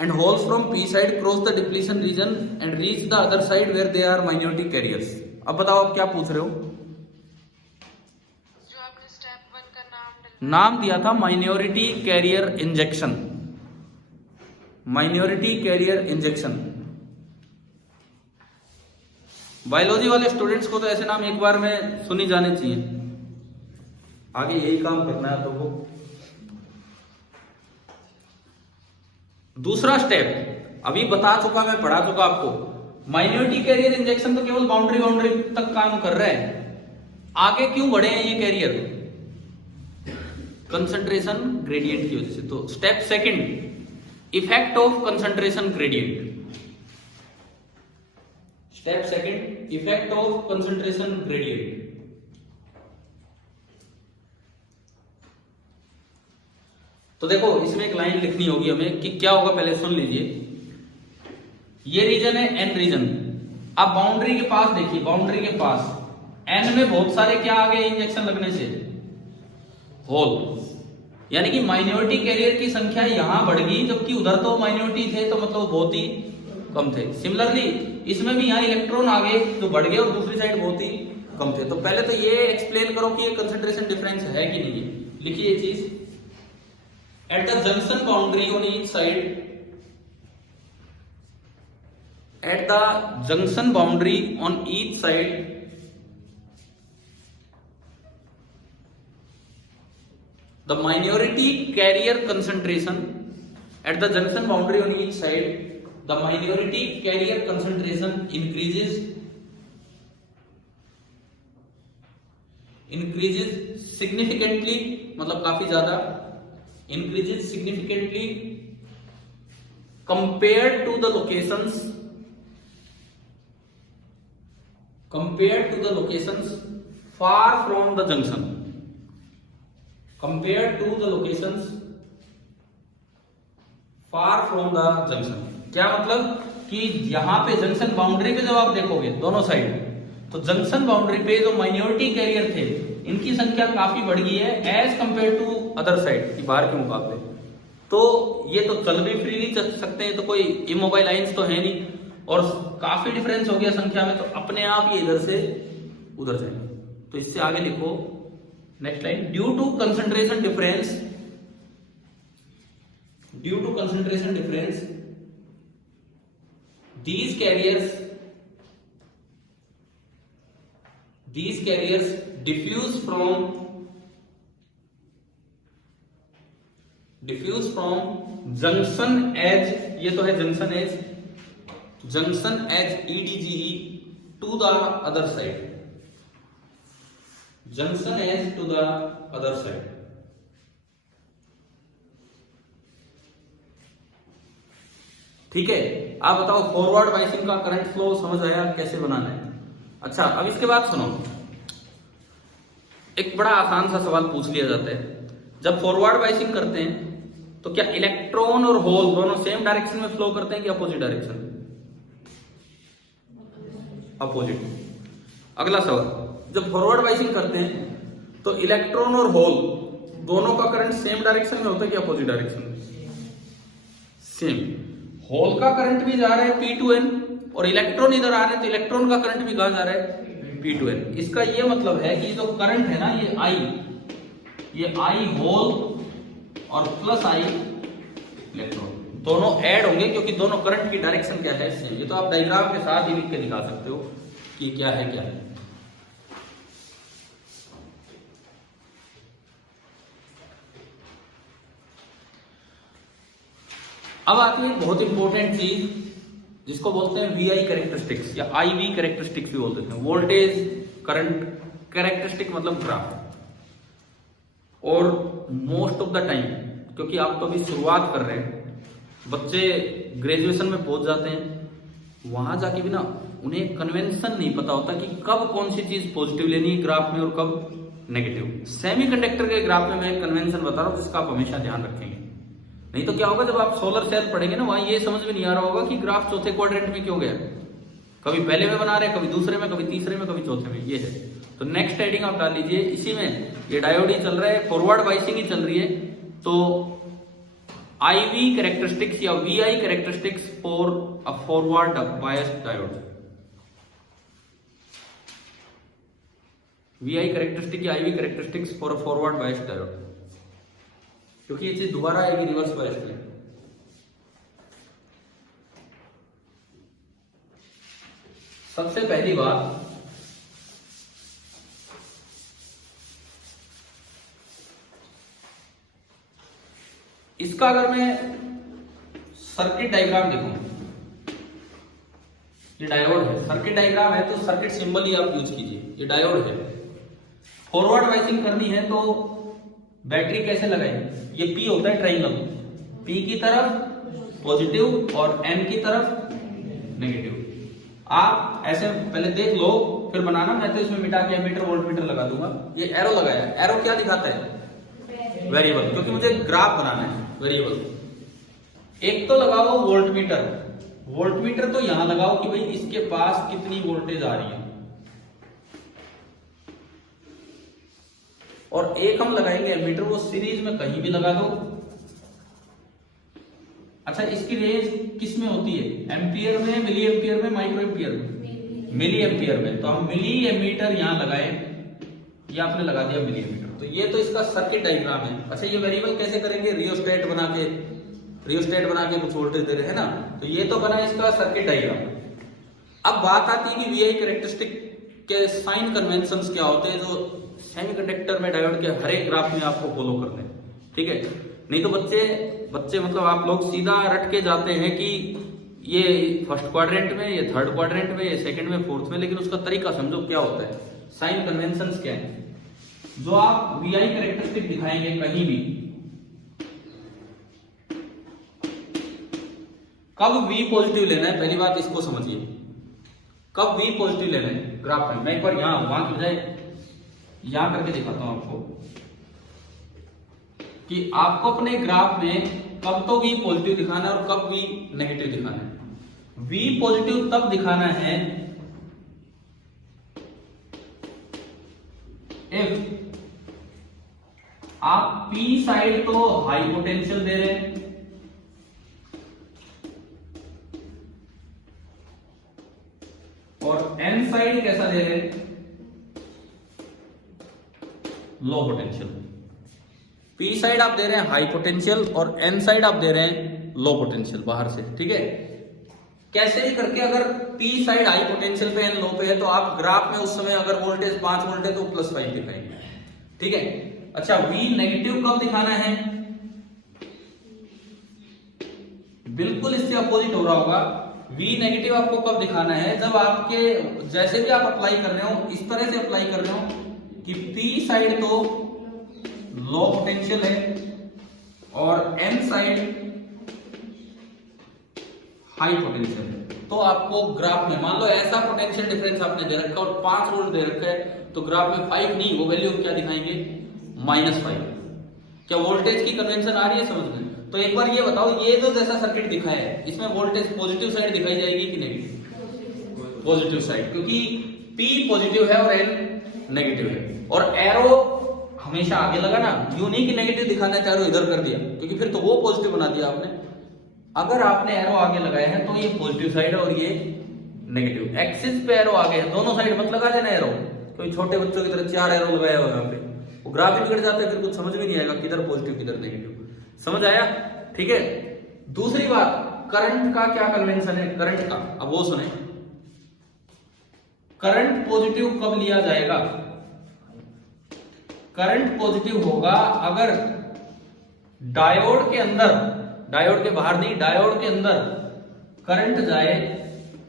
and holes from P side cross the depletion region and reach the other side where they are minority carriers. अब बताओ आप क्या पूछ रहे हो? जो आपने स्टेप 1 का नाम दिया था माइनॉरिटी कैरियर इंजेक्शन। बायोलॉजी वाले स्टूडेंट्स को तो ऐसे नाम एक बार में सुनी जाने चाहिए, आगे यही काम करना है तो वो। दूसरा स्टेप अभी बता चुका, मैं पढ़ा चुका आपको। माइनॉरिटी कैरियर इंजेक्शन तो केवल बाउंड्री तक काम कर रहा है, आगे क्यों बढ़े हैं ये कैरियर? कंसंट्रेशन ग्रेडियंट की वजह से। तो step second, effect of concentration gradient. Step second, effect of concentration gradient. तो देखो इसमें एक लाइन लिखनी होगी हमें कि क्या होगा, पहले सुन लीजिए। ये रीजन है एन रीजन। अब बाउंड्री के पास देखिए, बाउंड्री के पास एन में बहुत सारे क्या आ गए इंजेक्शन लगने से? होल। यानी कि माइनॉरिटी कैरियर की संख्या यहां बढ़ गई, जबकि उधर तो माइनॉरिटी थे तो मतलब बहुत ही कम थे। सिमिलरली इसमें भी यहाँ इलेक्ट्रॉन आ गए जो बढ़ गए और दूसरी साइड बहुत ही कम थे। तो पहले तो ये एक्सप्लेन करो कि ये कंसंट्रेशन डिफरेंस है कि नहीं है। लिखिए ये चीज, at the junction boundary on each side, at the junction boundary on each side the minority carrier concentration at the junction boundary on each side, the minority carrier concentration increases significantly, मतलब काफी ज्यादा increases significantly compared to the locations far from the junction, compared to the locations far from the junction। क्या मतलब कि यहां पे जंक्शन बाउंड्री पे जब आप देखोगे दोनों साइड, तो जंक्शन बाउंड्री पे जो माइनॉरिटी कैरियर थे इनकी संख्या काफी बढ़ गई है as compared to other side की, बाहर के मुकाबले। तो ये तो चल भी फ्रीली चल सकते हैं, तो कोई इमोबाइल आइंस तो है नहीं, और काफी डिफरेंस हो गया संख्या में, तो अपने आप ये इधर से उधर जाएंगे। तो इससे आगे लिखो next line, due to concentration difference these carriers diffuse from junction edge, ये तो है junction edge EDGE to the other side, junction edge to the other side। ठीक है, आप बताओ फॉरवर्ड बाइसिंग का करंट फ्लो समझ आया कैसे बनाना है? अच्छा, अब इसके बाद सुनो, एक बड़ा आसान सा सवाल पूछ लिया जाता है। जब फॉरवर्ड बाइसिंग करते हैं तो क्या इलेक्ट्रॉन और होल दोनों सेम डायरेक्शन में फ्लो करते हैं कि अपोजिट डायरेक्शन में? अपोजिट। अगला सवाल, जब फॉरवर्ड बाइसिंग करते हैं तो इलेक्ट्रॉन और होल दोनों का करंट सेम डायरेक्शन में होता है कि अपोजिट डायरेक्शन में? सेम। होल का करंट भी जा रहा है P2N और इलेक्ट्रॉन इधर आ रहे हैं तो इलेक्ट्रॉन का करंट भी कहां जा रहा है? P2N। इसका ये मतलब है कि जो करंट है ना, ये I होल और प्लस I इलेक्ट्रॉन दोनों ऐड होंगे, क्योंकि दोनों करंट की डायरेक्शन क्या है? सेम। ये तो आप डायग्राम के साथ ही लिख के दिखा सकते हो कि क्या है क्या है। अब आती है बहुत इंपॉर्टेंट चीज जिसको बोलते हैं VI कैरेक्टरिस्टिक्स या IV कैरेक्टरिस्टिक्स भी बोल देते हैं। वोल्टेज करंट कैरेक्टरिस्टिक मतलब ग्राफ। और मोस्ट ऑफ द टाइम, क्योंकि आप तो अभी शुरुआत कर रहे हैं, बच्चे ग्रेजुएशन में पहुंच जाते हैं, वहां जाके भी ना उन्हें कन्वेंशन नहीं पता होता कि कब कौन सी चीज पॉजिटिव लेनी है ग्राफ में और कब नेगेटिव। सेमीकंडक्टर के ग्राफ में मैं एक कन्वेंशन बता रहा हूं जिसका आप हमेशा ध्यान रखेंगे। नहीं तो क्या होगा, जब आप सोलर सेल पढ़ेंगे ना, वहां ये समझ में नहीं आ रहा होगा कि ग्राफ चौथे क्वाड्रेंट में क्यों गया। कभी पहले में बना रहे, कभी दूसरे में, कभी तीसरे में, कभी चौथे में। ये है। तो नेक्स्ट हेडिंग आप डाल लीजिए इसी में। ये डायोड ही चल रहा है, फॉरवर्ड बाइसिंग ही चल रही है, तो IV कैरेक्टरिस्टिक्स या VI characteristics for a forward biased diode. VI characteristic या IV characteristics for a forward biased diode, क्योंकि ये चीज दोबारा आएगी रिवर्स बायस्ड में। सबसे पहली बात, इसका अगर मैं सर्किट डायग्राम देखूं, ये डायोड है, सर्किट डायग्राम है, तो सर्किट सिंबल ही आप यूज कीजिए। ये डायोड है। फॉरवर्ड बाइसिंग करनी है तो बैटरी कैसे लगाएंगे? ये P होता है ट्रायंगल, P की तरफ पॉजिटिव और N की तरफ नेगेटिव। आप ऐसे पहले देख लो, फिर बनाना। मैं तो इसमें मिटा के एमीटर वोल्टमीटर लगा दूंगा। ये एरो लगाया, एरो क्या दिखाता है? वेरिएबल, क्योंकि मुझे ग्राफ बनाना है। वेरिएबल एक तो लगाओ वोल्टमीटर। वोल्टमीटर तो यहां लगाओ कि भाई इसके पास कितनी वोल्टेज आ रही है, और एक हम लगाएंगे एमीटर, वो सीरीज में कहीं भी लगा दो। अच्छा, इसकी रेंज किस में होती है? एम्पियर में, मिली एम्पियर में, माइक्रो एम्पियर में? मिली एम्पियर में। तो हम मिली एमीटर यहां लगाए, ये आपने लगा दिया मिली एमीटर। तो ये तो इसका सर्किट डायग्राम है। अच्छा, ये वेरिएबल कैसे करेंगे? रियोस्टेट बना के कुछ वोल्टेज दे रहे हैं ना, तो ये तो बना इसका सर्किट डायग्राम। अब बात आती है कि VI कैरेक्टरिस्टिक के साइन कन्वेंशंस क्या होते हैं, जो सेमीकंडक्टर में डायोड के हर एक ग्राफ में आपको फॉलो करने हैं। ठीक है? नहीं तो बच्चे मतलब आप लोग सीधा रट के जाते हैं कि ये फर्स्ट क्वाड्रेंट में, ये थर्ड क्वाड्रेंट में, ये सेकंड में, फोर्थ में, लेकिन उसका तरीका समझो क्या होता है। साइन कन्वेंशंस क्या है? जो आप VI कैरेक्टरिस्टिक दिखाएंगे कहीं भी, कब V पॉजिटिव लेना है, पहली बात इसको समझिए। कब V पॉजिटिव लेना है ग्राफ में? मैं एक बार वहां की बजाय यहां करके दिखाता हूं आपको कि आपको अपने ग्राफ में कब तो V पॉजिटिव दिखाना है और कब V नेगेटिव दिखाना है। V पॉजिटिव तब दिखाना है इफ आप P साइड तो हाई पोटेंशियल दे रहे हैं और N साइड कैसा दे रहे हैं? Low potential. P साइड आप दे रहे हैं हाई पोटेंशियल और N साइड आप दे रहे हैं लो पोटेंशियल बाहर से। ठीक है? कैसे भी करके अगर P साइड हाई पोटेंशियल पे N लो पे है, तो आप ग्राफ में उस समय अगर वोल्टेज 5 वोल्ट है तो +5 दिखाएंगे। ठीक है? अच्छा, V नेगेटिव कब दिखाना है? बिल्कुल इससे अपोजिट हो रहा होगा। V नेगेटिव आपको कब दिखाना है? जब आपके जैसे भी आप अप्लाई कर रहे हो, इस तरह से अप्लाई कर रहे हो कि P साइड तो लो पोटेंशियल है और N साइड हाई पोटेंशियल है, तो आपको ग्राफ में मान लो ऐसा पोटेंशियल डिफरेंस आपने दे रखा है और 5 वोल्ट दे रखा है, तो ग्राफ में 5 नहीं, वो वैल्यू क्या दिखाएंगे? -5। क्या वोल्टेज की कन्वेंशन आ रही है समझ में? तो एक बार ये बताओ, ये जो जैसा सर्किट दिखा है इसमें वोल्टेज पॉजिटिव साइड दिखाई जाएगी कि नेगेटिव? पॉजिटिव साइड, क्योंकि P पॉजिटिव है और N नेगेटिव है। और एरो हमेशा आगे लगा ना, यूं नहीं कि नेगेटिव दिखाना है एरो इधर कर दिया, क्योंकि फिर तो वो पॉजिटिव बना दिया आपने। अगर आपने एरो आगे लगाया है तो ये पॉजिटिव साइड है और ये नेगेटिव। एक्सिस पे एरो आगे है, दोनों साइड मत लगा देना एरो। कोई छोटे बच्चों की तरह 4 एरो लगाया हुआ है पे, वो ग्राफ ही बिगड़ जाता है, फिर कुछ समझ में नहीं आएगा किधर पॉजिटिव किधर नेगेटिव। समझ आया? ठीक है। दूसरी बात, करंट का क्या कन्वेंशन है करंट का, अब वो सुने। करंट पॉजिटिव कब लिया जाएगा? करंट पॉजिटिव होगा अगर डायोड के अंदर, डायोड के बाहर नहीं, डायोड के अंदर करंट जाए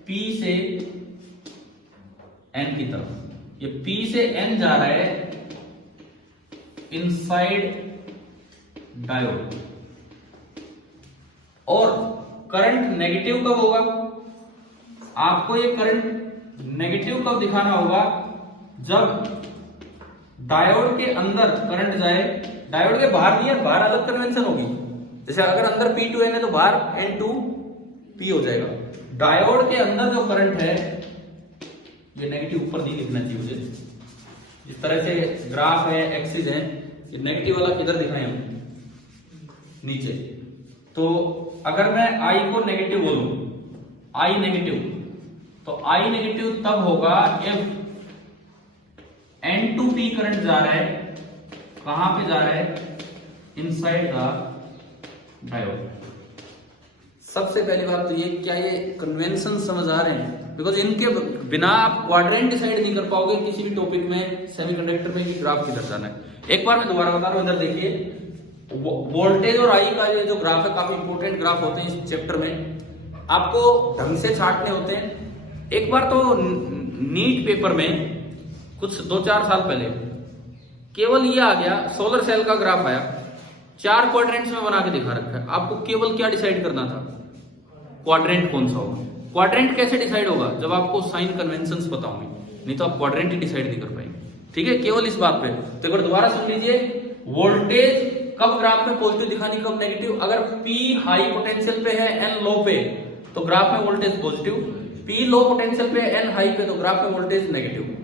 P से N की तरफ। ये P से N जा रहा है इनसाइड डायोड। और करंट नेगेटिव कब होगा? आपको ये करंट नेगेटिव कब दिखाना होगा? जब डायोड के अंदर करंट जाए, डायोड के बाहर नहीं है, बाहर अलग कन्वेंशन होगी। जैसे अगर अंदर P2N है तो बाहर N2P हो जाएगा। डायोड के अंदर जो करंट है, ये नेगेटिव ऊपर नहीं लिखना चाहिए मुझे, जिस तरह से ग्राफ है, एक्सिस है, ये नेगेटिव वाला किधर दिखाएं हम? नीचे। तो अगर मैं I को नेगेटिव बोलूं, I नेगेटिव, तो I नेगेटिव तब होगा if N2P करंट जा रहा है, कहां पे जा रहा है? Inside the diode. सबसे पहली बात तो ये, क्या ये कन्वेंशन समझ आ रहे हैं? बिकॉज इनके बिना आप क्वाड्रेंट डिसाइड नहीं कर पाओगे किसी भी टॉपिक में, सेमीकंडक्टर में, कि ग्राफ किधर जाना है। एक बार मैं दोबारा बता रहा हूं, इधर देखिए, वोल्टेज और आई का ये जो ग्राफ है, काफी इंपॉर्टेंट ग्राफ होते हैं इस चैप्टर में, आपको ढंग से छांटने होते हैं। एक बार तो नीट पेपर में कुछ 2-4 साल पहले केवल ये आ गया, सोलर सेल का ग्राफ आया, 4 क्वाड्रेंट्स में बना के दिखा रखा है। आपको केवल क्या डिसाइड करना था? क्वाड्रेंट कौन सा होगा। क्वाड्रेंट कैसे डिसाइड होगा? जब आपको साइन कन्वेंशंस पता होंगे, नहीं तो आप क्वाड्रेंट ही डिसाइड नहीं कर पाएंगे। ठीक है, केवल इस बात पे। तो एक बार दोबारा सुन लीजिए, वोल्टेज कब ग्राफ में पॉजिटिव दिखानी, कब नेगेटिव? अगर P हाई पोटेंशियल पे है, N लो पे, तो ग्राफ में voltage positive. P low potential पे, N हाई पे, तो ग्राफ में वोल्टेज नेगेटिव।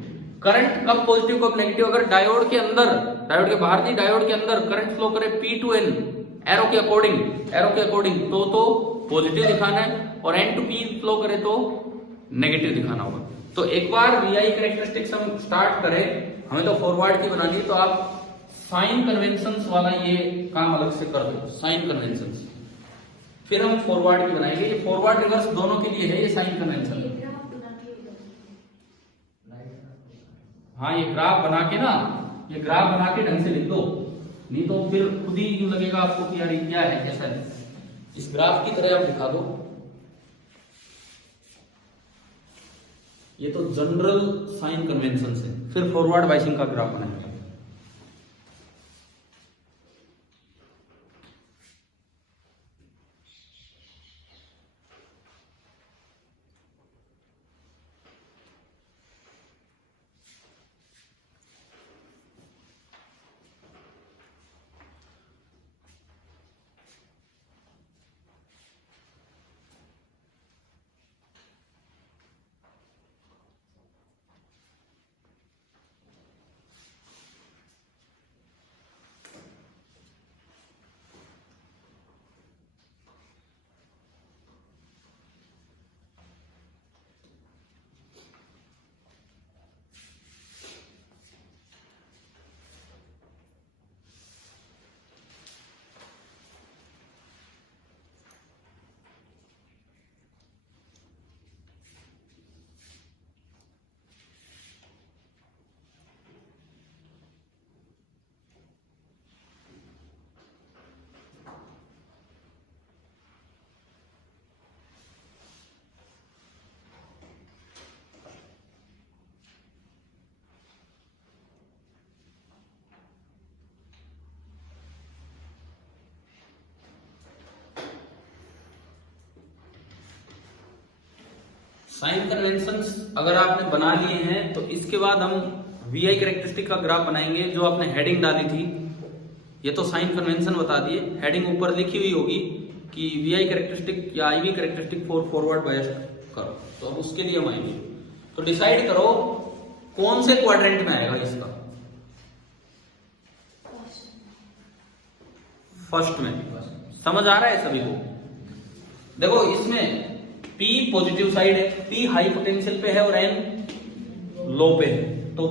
करंट कब पॉजिटिव कब नेगेटिव? अगर डायोड के अंदर, डायोड के बाहर नहीं, डायोड के अंदर करंट फ्लो करे P2N एरो के अकॉर्डिंग, तो पॉजिटिव दिखाना है, और N2P फ्लो करे तो नेगेटिव दिखाना होगा। तो एक बार VI कैरेक्टरिस्टिक्स हम स्टार्ट करें, हमें तो फॉरवर्ड की बनानी है, तो आप साइन कन्वेंशंस वाला ये काम अलग से कर दो, साइन कन्वेंशंस, फिर हम फॉरवर्ड की बनाएंगे। ये फॉरवर्ड रिवर्स दोनों के लिए है ये साइन कन्वेंशन। हाँ, ये ग्राफ बना के ना, ये ग्राफ बना के ढंग से लिख दो, नहीं तो फिर खुद ही यूं लगेगा आपको कि यार ये क्या है, कैसा है। इस ग्राफ की तरह आप दिखा दो। ये तो जनरल साइन कन्वेंशन है, फिर फॉरवर्ड बाइसिंग का ग्राफ बनाएंगे। साइन कन्वेंशंस अगर आपने बना लिए हैं तो इसके बाद हम VI कैरेक्टरिस्टिक का ग्राफ बनाएंगे, जो आपने हेडिंग डाली थी ये तो साइन कन्वेंशन बता दिए, हेडिंग ऊपर लिखी हुई होगी कि वीआई कैरेक्टरिस्टिक या IV characteristic for forward biased curve, तो अब उसके लिए हम आएंगे। तो डिसाइड करो कौन से क्वाड्रेंट में आएगा इसका, फर्स्ट में। समझ आ रहा है सभी को? देखो इसमें P पॉजिटिव साइड है, P हाई पोटेंशियल पे है और N लो पे है, तो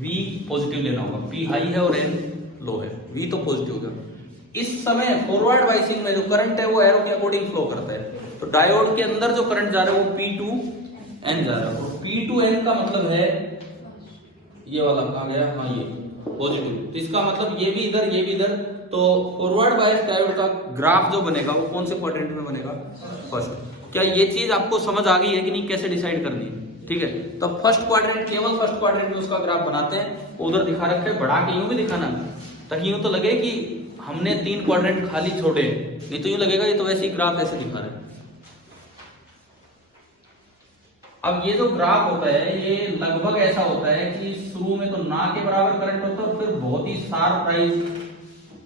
V पॉजिटिव लेना होगा। P हाई है और N लो है, V तो पॉजिटिव होगा। इस समय फॉरवर्ड बाइसिंग में जो करंट है वो एरो के अकॉर्डिंग फ्लो करता है, तो डायोड के अंदर जो करंट जा रहा है वो P टू N जा रहा है। तो P टू N का मतलब है ये वाला, कहा गया, हाँ ये पॉजिटिव, तो इसका मतलब ये भी इधर ये भी इधर, तो फॉरवर्ड बायस डायोड का ग्राफ जो बनेगा वो कौन से क्वाड्रेंट में बनेगा, फर्स्ट। क्या ये चीज आपको समझ आ गई है कि नहीं, कैसे डिसाइड करनी है? ठीक है, तो फर्स्ट क्वाड्रेंट, केवल फर्स्ट क्वाड्रेंट में उसका ग्राफ बनाते हैं, उधर दिखा रखे, बढ़ा के यूं भी दिखाना, ताकि यूं तो लगे कि हमने 3 क्वाड्रेंट खाली छोड़े, नहीं तो यूं लगेगा ये तो वैसे ही ग्राफ ऐसे दिखा रहे हैं। अब ये जो ग्राफ होता है ये लगभग ऐसा होता है कि शुरू में तो ना के बराबर करंट होता है और फिर बहुत ही शार्प राइज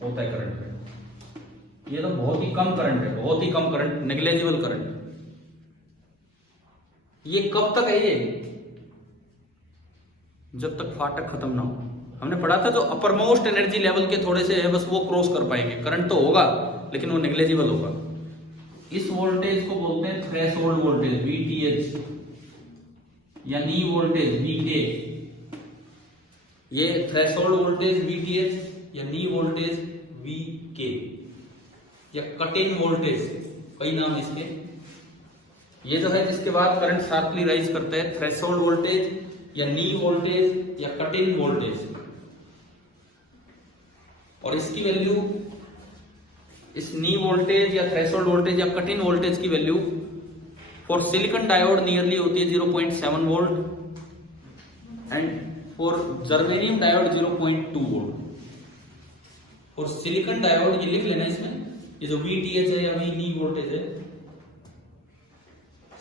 होता है करंट में। ये तो बहुत ही कम करंट है, बहुत ही कम करंट, नेग्लेजिबल करंट। ये कब तक है? ये जब तक फाटक खत्म ना हो। हमने पढ़ा था जो अपर मोस्ट एनर्जी लेवल के थोड़े से है बस वो क्रॉस कर पाएंगे, करंट तो होगा लेकिन वो नेग्लेजिबल होगा। इस वोल्टेज को बोलते हैं थ्रेशोल्ड वोल्टेज, VTH, या नी वोल्टेज, VK। ये थ्रेशोल्ड वोल्टेज VTH या नी वोल्टेज VK या कट इन वोल्टेज, कई नाम इसके। ये जो है जिसके बाद करंट शार्पली राइज करता है, थ्रेशोल्ड वोल्टेज या नी वोल्टेज या कट इन वोल्टेज। और इसकी वैल्यू, इस नी वोल्टेज या थ्रेशोल्ड वोल्टेज या कट इन वोल्टेज की value for silicon diode nearly होती है 0.7 volt and for germanium diode 0.2 volt. और सिलिकॉन डायोड, ये लिख लेना इसमें, ये जो VTH है या V नी वोल्टेज है,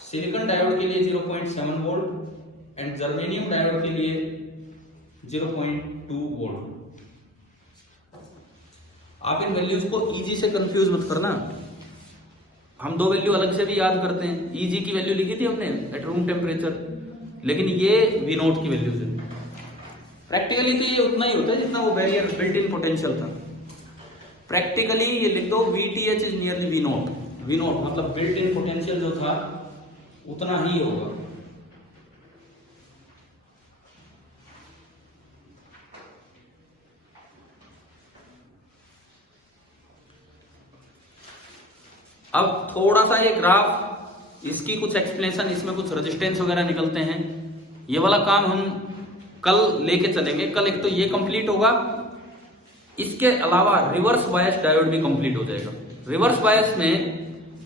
सिलिकॉन डायोड के लिए 0.7 वोल्ट एंड जर्मेनियम डायोड के लिए 0.2 वोल्ट। आप इन वैल्यूज को EG से कंफ्यूज मत करना, हम 2 वैल्यू अलग से भी याद करते हैं। EG की वैल्यू लिखी थी हमने एट रूम टेम्परेचर, लेकिन ये V0 की वैल्यू है। प्रैक्टिकली तो ये उतना ही होता है जितना वो बैरियर बिल्ट इन पोटेंशियल था। प्रैक्टिकली ये लिख दो VTH is nearly V0, V0 मतलब बिल्ट इन पोटेंशियल जो था उतना ही होगा। अब थोड़ा सा ये ग्राफ, इसकी कुछ एक्सप्लेनेशन, इसमें कुछ रेजिस्टेंस वगैरह निकलते हैं, ये वाला काम हम कल लेके चलेंगे। कल एक तो ये कंप्लीट होगा, इसके अलावा रिवर्स बायस डायोड भी कंप्लीट हो जाएगा। रिवर्स बायस में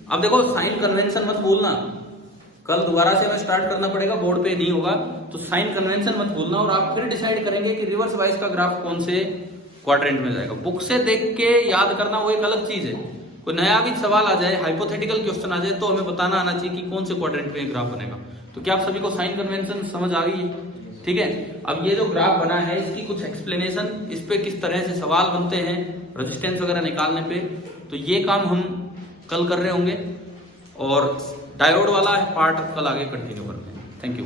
अब देखो साइन कन्वेंशन मत भूलना, कल दोबारा से हमें स्टार्ट करना पड़ेगा, बोर्ड पे नहीं होगा, तो साइन कन्वेंशन मत भूलना। और आप फिर डिसाइड करेंगे कि रिवर्स बायस का ग्राफ कौन से क्वाड्रेंट में जाएगा। बुक से देख के याद करना वो एक अलग चीज है। कोई नया भी सवाल आ जाए, हाइपोथेटिकल क्वेश्चन आ जाए, तो हमें बताना आना चाहिए कि कौन से क्वाड्रेंट में ग्राफ बनेगा। तो क्या आप सभी को साइन कन्वेंशन समझ आ गई? ठीक है, अब ये जो ग्राफ बना है इसकी कुछ एक्सप्लेनेशन, इस पे किस तरह से सवाल बनते हैं रेजिस्टेंस वगैरह निकालने पे, तो ये काम हम कल कर रहे होंगे। और डायोड वाला पार्ट कल आगे कंटिन्यू करते हैं। Thank you.